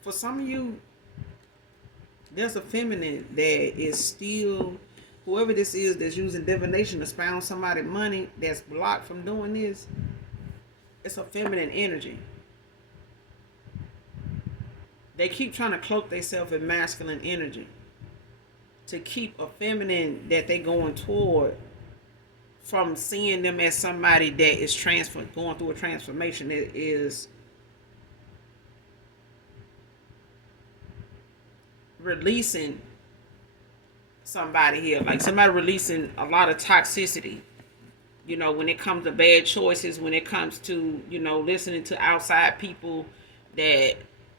For some of you, there's a feminine that is still, whoever this is that's using divination to spy on somebody's money that's blocked from doing this, it's a feminine energy. They keep trying to cloak themselves in masculine energy to keep a feminine that they going toward from seeing them as somebody that is going through a transformation that is releasing somebody here, like somebody releasing a lot of toxicity, when it comes to bad choices, when it comes to, listening to outside people that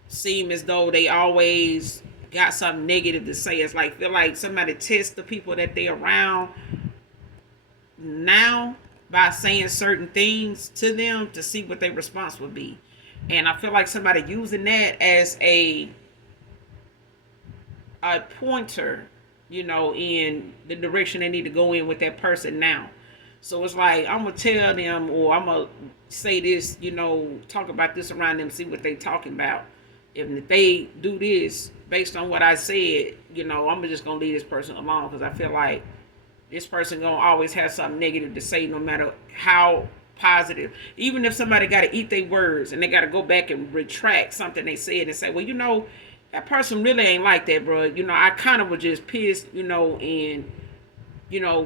seem as though they always got something negative to say. It's like, feel like somebody tests the people that they're around now by saying certain things to them to see what their response would be. And I feel like somebody using that as a pointer, in the direction they need to go in with that person now. So it's like, I'm going to tell them, or I'm going to say this, talk about this around them, see what they talking about. If they do this based on what I said, I'm just going to leave this person alone, because I feel like this person going to always have something negative to say, no matter how positive. Even if somebody got to eat their words and they got to go back and retract something they said and say, well, that person really ain't like that, bro. I kind of was just pissed, and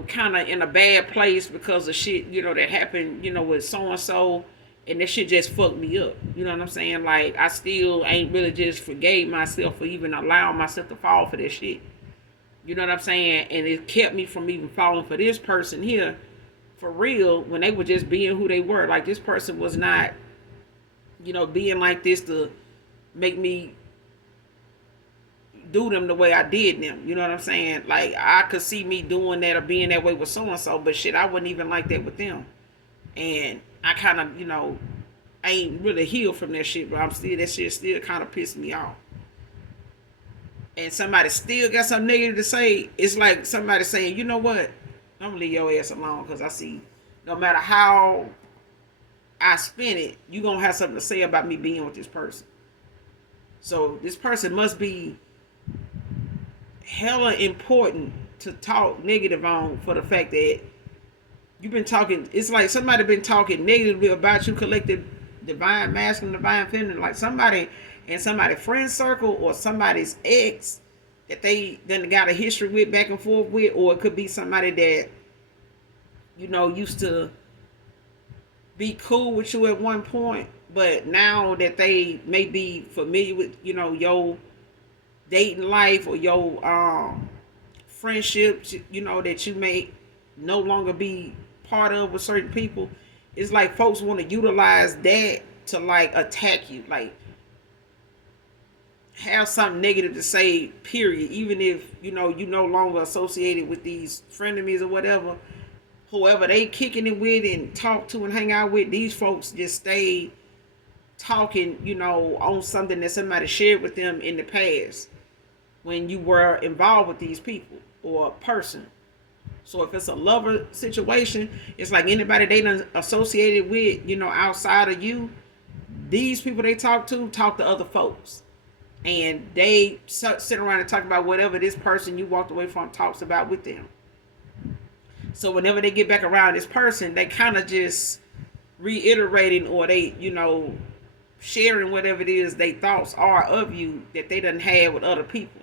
kind of in a bad place because of shit, that happened, with so-and-so, and that shit just fucked me up. You know what I'm saying? Like, I still ain't really just forgave myself for even allowing myself to fall for that shit. You know what I'm saying? And it kept me from even falling for this person here, for real, when they were just being who they were. Like, this person was not, being like this to make me do them the way I did them. You know what I'm saying? Like, I could see me doing that or being that way with so-and-so, but shit, I wouldn't even like that with them. And I kind of, I ain't really healed from that shit, but that shit still kind of pissed me off. And somebody still got something negative to say. It's like somebody saying, you know what? I'm going to leave your ass alone, because I see no matter how I spin it, you're going to have something to say about me being with this person. So this person must be hella important to talk negative on, for the fact that you've been talking. It's like somebody been talking negatively about you, collective divine masculine, divine feminine, like somebody in somebody's friend circle or somebody's ex that they then got a history with, back and forth with, or it could be somebody that used to be cool with you at one point, but now that they may be familiar with your dating life or your friendships, that you may no longer be part of with certain people. It's like folks want to utilize that to like attack you, like have something negative to say, period. Even if you no longer associated with these frenemies or whoever they kicking it with and talk to and hang out with, these folks just stay talking, on something that somebody shared with them in the past when you were involved with these people or a person. So if it's a lover situation, it's like anybody they done associated with, outside of you, these people they talk to other folks. And they sit around and talk about whatever this person you walked away from talks about with them. So whenever they get back around this person, they kind of just reiterating, or they, sharing whatever it is they thoughts are of you that they done had with other people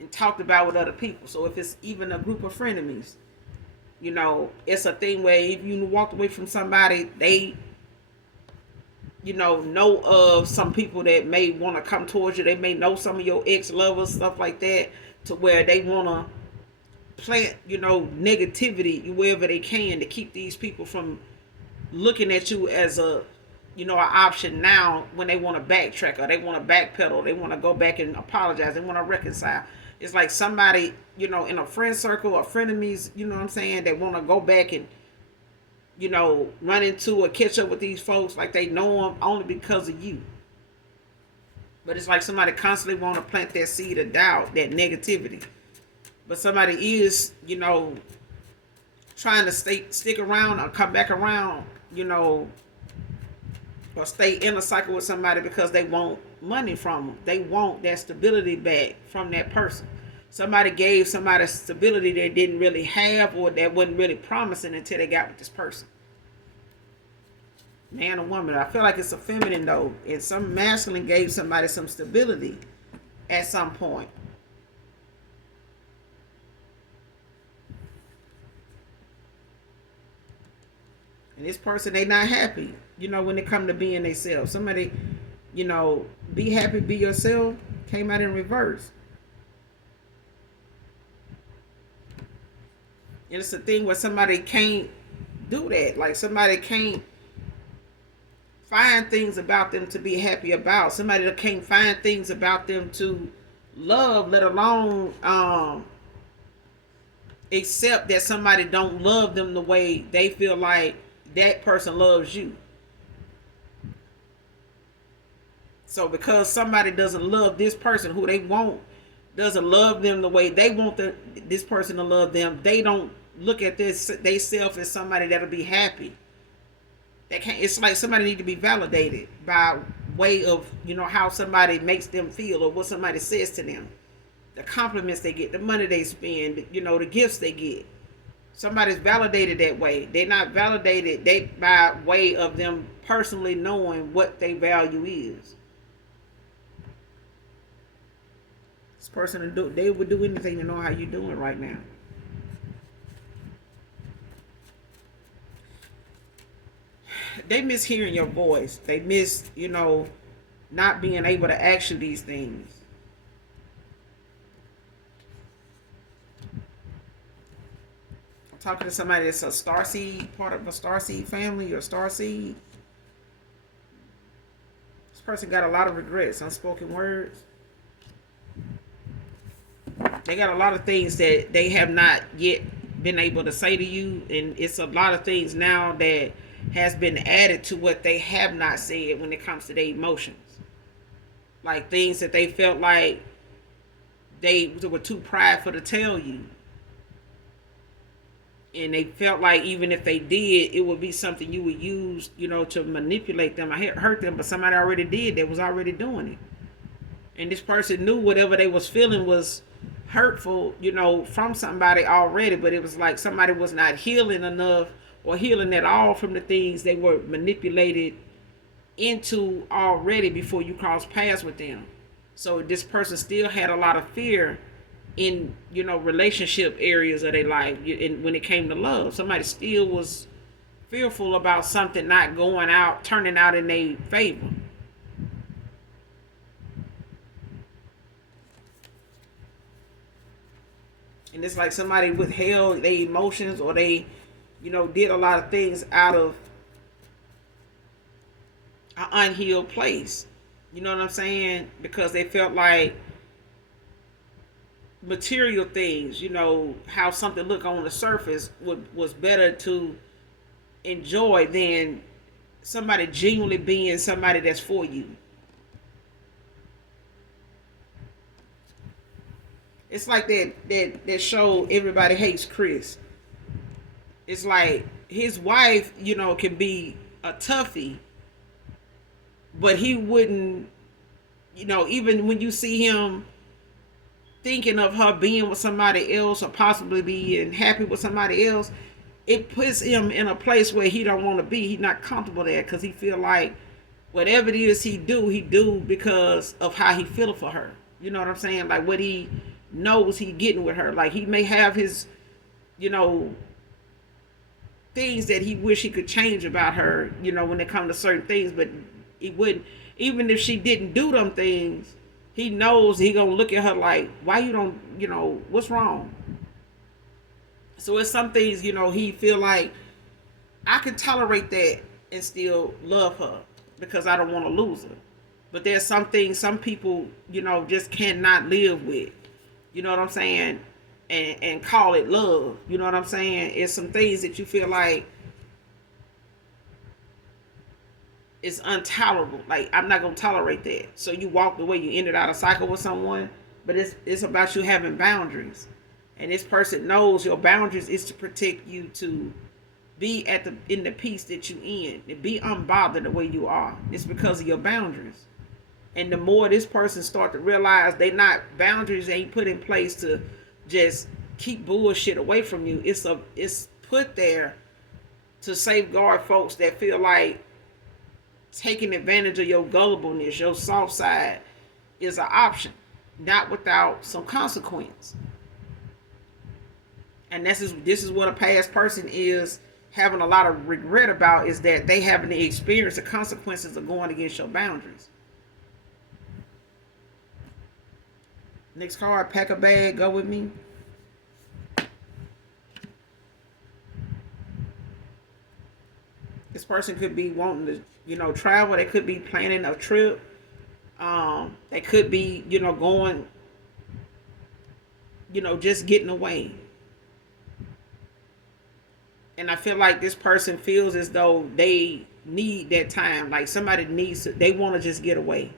and talked about with other people. So if it's even a group of frenemies, it's a thing where if you walked away from somebody, they, know of some people that may want to come towards you. They may know some of your ex-lovers, stuff like that, to where they want to plant, negativity wherever they can to keep these people from looking at you as an option now when they want to backtrack or they want to backpedal. They want to go back and apologize. They want to reconcile. It's like somebody, in a friend circle or frenemies, what I'm saying, they want to go back and, run into or catch up with these folks like they know them only because of you. But it's like somebody constantly want to plant that seed of doubt, that negativity. But somebody is, trying to stick around or come back around, or stay in a cycle with somebody because they want money from them. They want that stability back from that person. Somebody gave somebody stability they didn't really have, or that wasn't really promising until they got with this person. Man or woman. I feel like it's a feminine though. And some masculine gave somebody some stability at some point. And this person, they not happy, when it come to being themselves. Somebody, be happy, be yourself, came out in reverse. And it's a thing where somebody can't do that. Like somebody can't find things about them to be happy about. Somebody that can't find things about them to love, let alone accept that somebody don't love them the way they feel like that person loves you. So because somebody doesn't love this person who they want, doesn't love them the way they want this person to love them, they don't look at this they self as somebody that'll be happy. They can't. It's like somebody need to be validated by way of how somebody makes them feel or what somebody says to them, the compliments they get, the money they spend, the gifts they get. Somebody's validated that way. They're not validated by way of them personally knowing what their value is. This person, they would do anything to know how you're doing right now. They miss hearing your voice. They miss, not being able to ask you these things. I'm talking to somebody that's a starseed, part of a starseed family or starseed. This person got a lot of regrets, unspoken words. They got a lot of things that they have not yet been able to say to you, and it's a lot of things now that has been added to what they have not said when it comes to their emotions. Like things that they felt like they were too prideful to tell you. And they felt like even if they did, it would be something you would use, to manipulate them. I hurt them, but somebody already did. They was already doing it. And this person knew whatever they was feeling was hurtful, from somebody already. But it was like somebody was not healing enough or healing at all from the things they were manipulated into already before you cross paths with them. So this person still had a lot of fear in relationship areas of their life. And when it came to love, somebody still was fearful about something not turning out in their favor. And it's like somebody withheld their emotions, or they did a lot of things out of an unhealed place. You know what I'm saying? Because they felt like material things, how something looked on the surface was better to enjoy than somebody genuinely being somebody that's for you. It's like that show Everybody Hates Chris. It's like his wife, can be a toughie, but he wouldn't, even when you see him thinking of her being with somebody else or possibly being happy with somebody else, it puts him in a place where he don't want to be. He's not comfortable there because he feel like whatever it is he do because of how he feel for her. You know what I'm saying? Like what he knows he getting with her. Like he may have his, things that he wish he could change about her, when it comes to certain things, but he wouldn't. Even if she didn't do them things, he knows he gonna look at her like, why you don't, what's wrong? So it's some things, he feel like I can tolerate that and still love her because I don't want to lose her. But there's some things some people, just cannot live with. You know what I'm saying? And call it love. You know what I'm saying? It's some things that you feel like it's intolerable. Like, I'm not going to tolerate that. So you walk away, you ended out a cycle with someone, but it's about you having boundaries. And this person knows your boundaries is to protect you, to be in the peace that you in, to be unbothered the way you are. It's because of your boundaries. And the more this person start to realize boundaries ain't put in place to just keep bullshit away from you. It's put there to safeguard folks that feel like taking advantage of your gullibleness, your soft side, is an option, not without some consequence. And this is what a past person is having a lot of regret about is that they haven't experienced the consequences of going against your boundaries. Next card, pack a bag, go with me. This person could be wanting to, travel. They could be planning a trip. They could be, going, just getting away. And I feel like this person feels as though they need that time. Like somebody needs to, they want to just get away.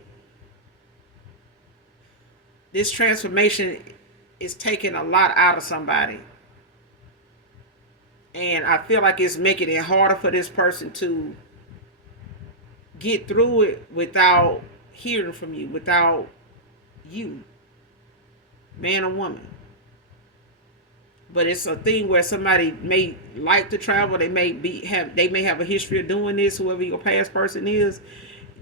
This transformation is taking a lot out of somebody. And I feel like it's making it harder for this person to get through it without hearing from you, without you, man or woman. But it's a thing where somebody may like to travel. They may have a history of doing this. Whoever your past person is,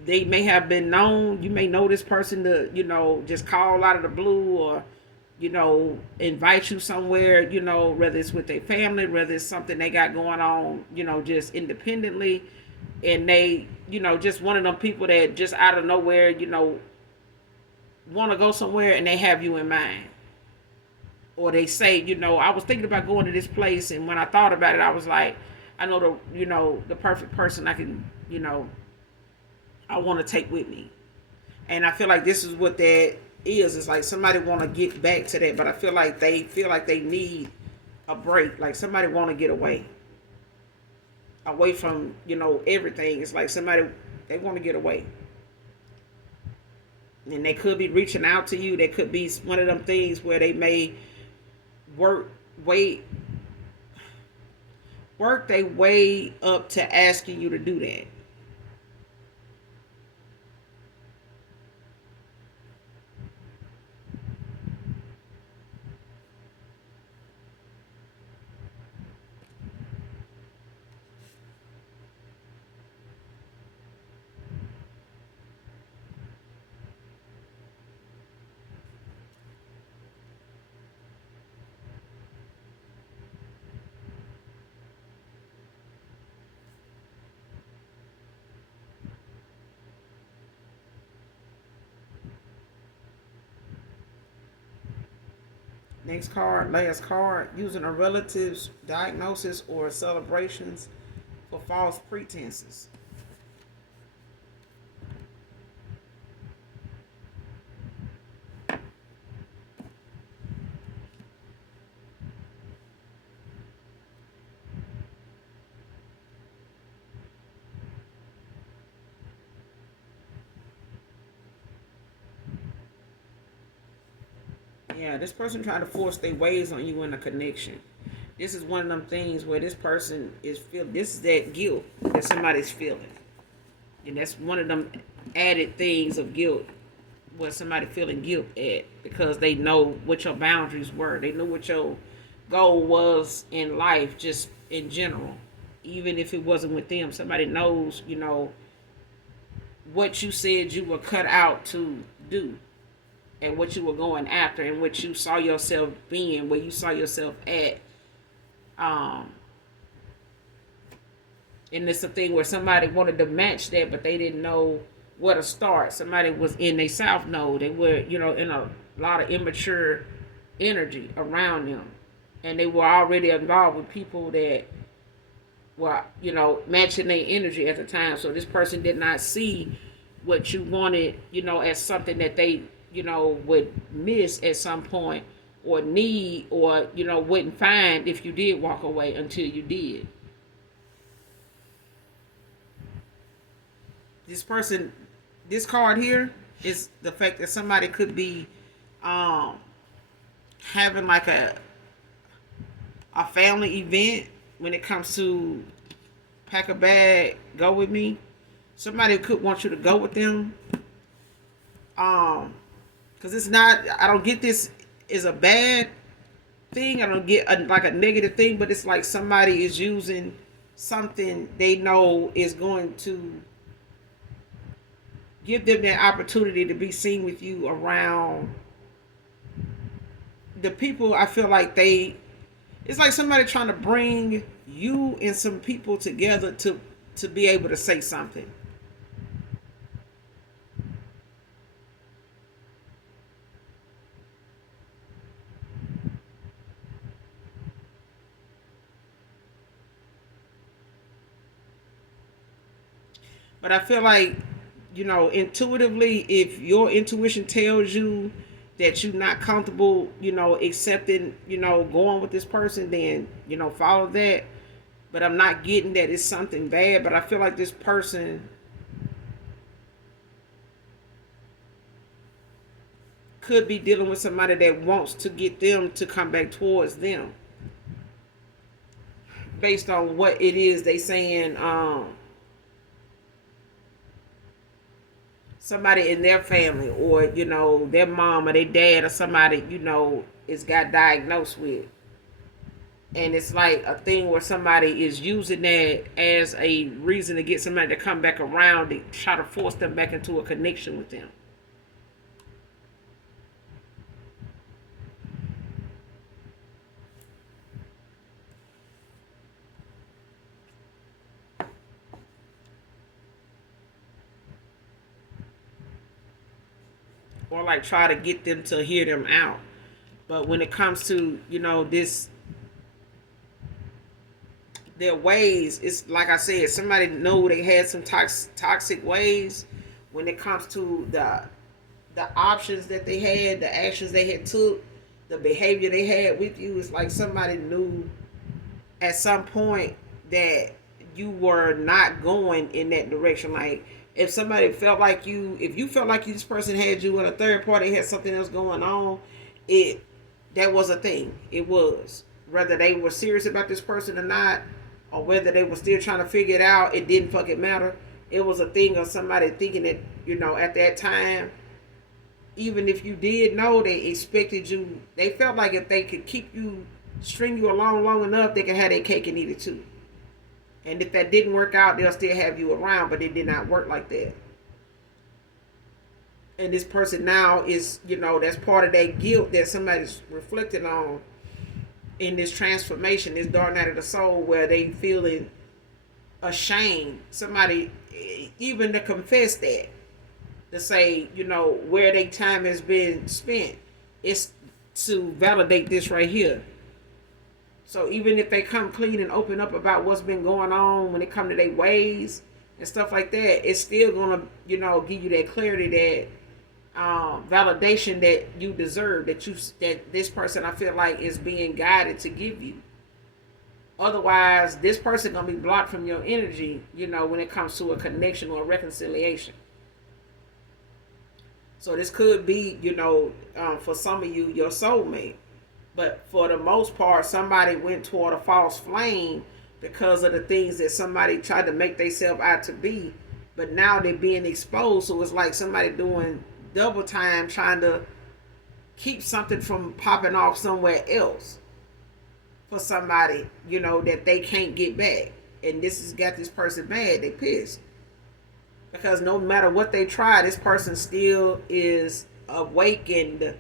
they may have been known. You may know this person to just call out of the blue, or invite you somewhere. Whether it's with their family, whether it's something they got going on. Just independently, and they just one of them people that just out of nowhere want to go somewhere and they have you in mind. Or they say, I was thinking about going to this place, and when I thought about it, I was like, I know the perfect person I can, I want to take with me. And I feel like this is what that is. It's like somebody want to get back to that, but I feel like they need a break. Like somebody want to get away from, everything. It's like they want to get away. And they could be reaching out to you. They could be one of them things where they may work their way up to asking you to do that. Next card, last card, using a relative's diagnosis or celebrations for false pretenses. Yeah, this person trying to force their ways on you in a connection. This is one of them things where this person is feeling. This is that guilt that somebody's feeling, and that's one of them added things of guilt, where somebody feeling guilt at because they know what your boundaries were. They know what your goal was in life, just in general. Even if it wasn't with them, somebody knows, what you said you were cut out to do, and what you were going after, and what you saw yourself being, where you saw yourself at. Um, and it's a thing where somebody wanted to match that, but they didn't know where to start. Somebody was in their south node. They were, in a lot of immature energy around them. And they were already involved with people that were, matching their energy at the time. So this person did not see what you wanted, as something that they, would miss at some point, or need, or, wouldn't find if you did walk away until you did. This card here is the fact that somebody could be having like a family event when it comes to pack a bag, go with me. Somebody could want you to go with them. Because it's not, I don't get this is a bad thing. I don't get like a negative thing, but it's like somebody is using something they know is going to give them that opportunity to be seen with you around the people. I feel like it's It's like somebody trying to bring you and some people together to be able to say something. But I feel like, intuitively, if your intuition tells you that you're not comfortable, accepting, going with this person, then, follow that. But I'm not getting that it's something bad. But I feel like this person could be dealing with somebody that wants to get them to come back towards them based on what it is they saying. Somebody in their family, or their mom or their dad or somebody is got diagnosed with, and it's like a thing where somebody is using that as a reason to get somebody to come back around to try to force them back into a connection with them. Or like try to get them to hear them out. But when it comes to this, their ways, it's like I said, somebody know they had some toxic ways when it comes to the options that they had, the actions they had took, the behavior they had with you. It's like somebody knew at some point that you were not going in that direction. Like if somebody felt like if you felt like this person had you and a third party had something else going on, it that was a thing. It was, whether they were serious about this person or not, or whether they were still trying to figure it out. It didn't fucking matter. It was a thing of somebody thinking that at that time, even if you did know, they expected you. They felt like if they could keep you, string you along long enough, they could have their cake and eat it too. And if that didn't work out, they'll still have you around, but it did not work like that. And this person now is, that's part of that guilt that somebody's reflecting on in this transformation, this dark night of the soul, where they feeling ashamed. Somebody even to confess that, to say, where their time has been spent. It's to validate this right here. So even if they come clean and open up about what's been going on when it come to their ways and stuff like that, it's still gonna, give you that clarity, that validation that you deserve, that this person, I feel like, is being guided to give you. Otherwise, this person gonna be blocked from your energy, when it comes to a connection or a reconciliation. So this could be, for some of you, your soulmate. But for the most part, somebody went toward a false flame because of the things that somebody tried to make themselves out to be. But now they're being exposed. So it's like somebody doing double time trying to keep something from popping off somewhere else for somebody, that they can't get back. And this has got this person mad. They pissed. Because no matter what they try, this person still is awakened.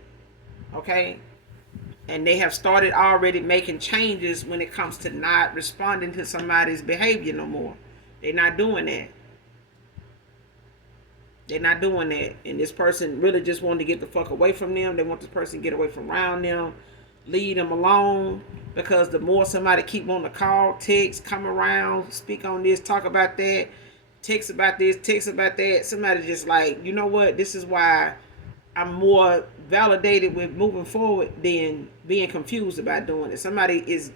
Okay? And they have started already making changes when it comes to not responding to somebody's behavior no more. They're not doing that. They're not doing that. And this person really just wanted to get the fuck away from them. They want this person to get away from around them, leave them alone. Because the more somebody keep on the call, text, come around, speak on this, talk about that, text about this, text about that, somebody just like, you know what, this is why I'm more validated with moving forward than being confused about doing it. Somebody is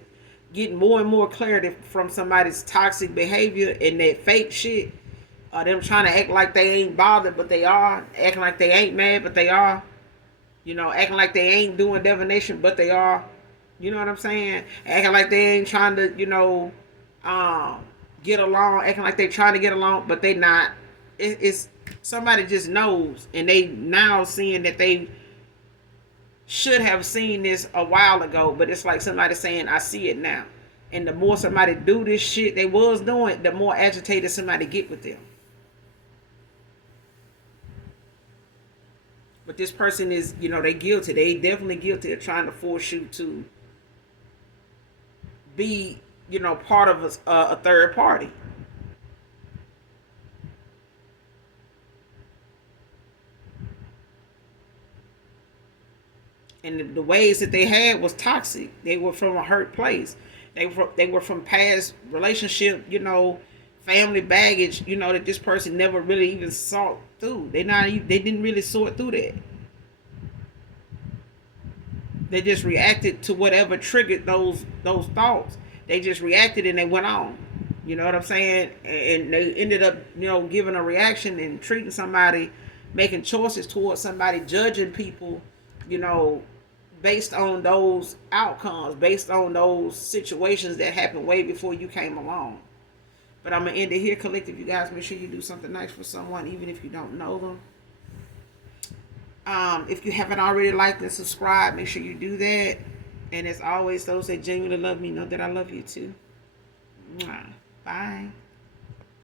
getting more and more clarity from somebody's toxic behavior and that fake shit. Them trying to act like they ain't bothered, but they are. Acting like they ain't mad, but they are. Acting like they ain't doing divination, but they are. You know what I'm saying? Acting like they ain't trying to, get along. Acting like they trying to get along, but they not. It's somebody just knows, and they now seeing that they should have seen this a while ago, but it's like somebody saying, I see it now. And the more somebody do this shit they was doing, the more agitated somebody get with them. But this person is, they guilty. They definitely guilty of trying to force you to be, part of a third party. And the ways that they had was toxic. They were from a hurt place. They were from past relationship, family baggage, that this person never really even sought through. They didn't really sort through that. They just reacted to whatever triggered those thoughts. They just reacted and they went on. You know what I'm saying? And they ended up, giving a reaction and treating somebody, making choices towards somebody, judging people, you know, based on those outcomes, based on those situations that happened way before you came along. But I'm gonna end it here, collective. You guys, make sure you do something nice for someone, even if you don't know them. If you haven't already liked and subscribed, make sure you do that. And as always, those that genuinely love me know that I love you too. Bye.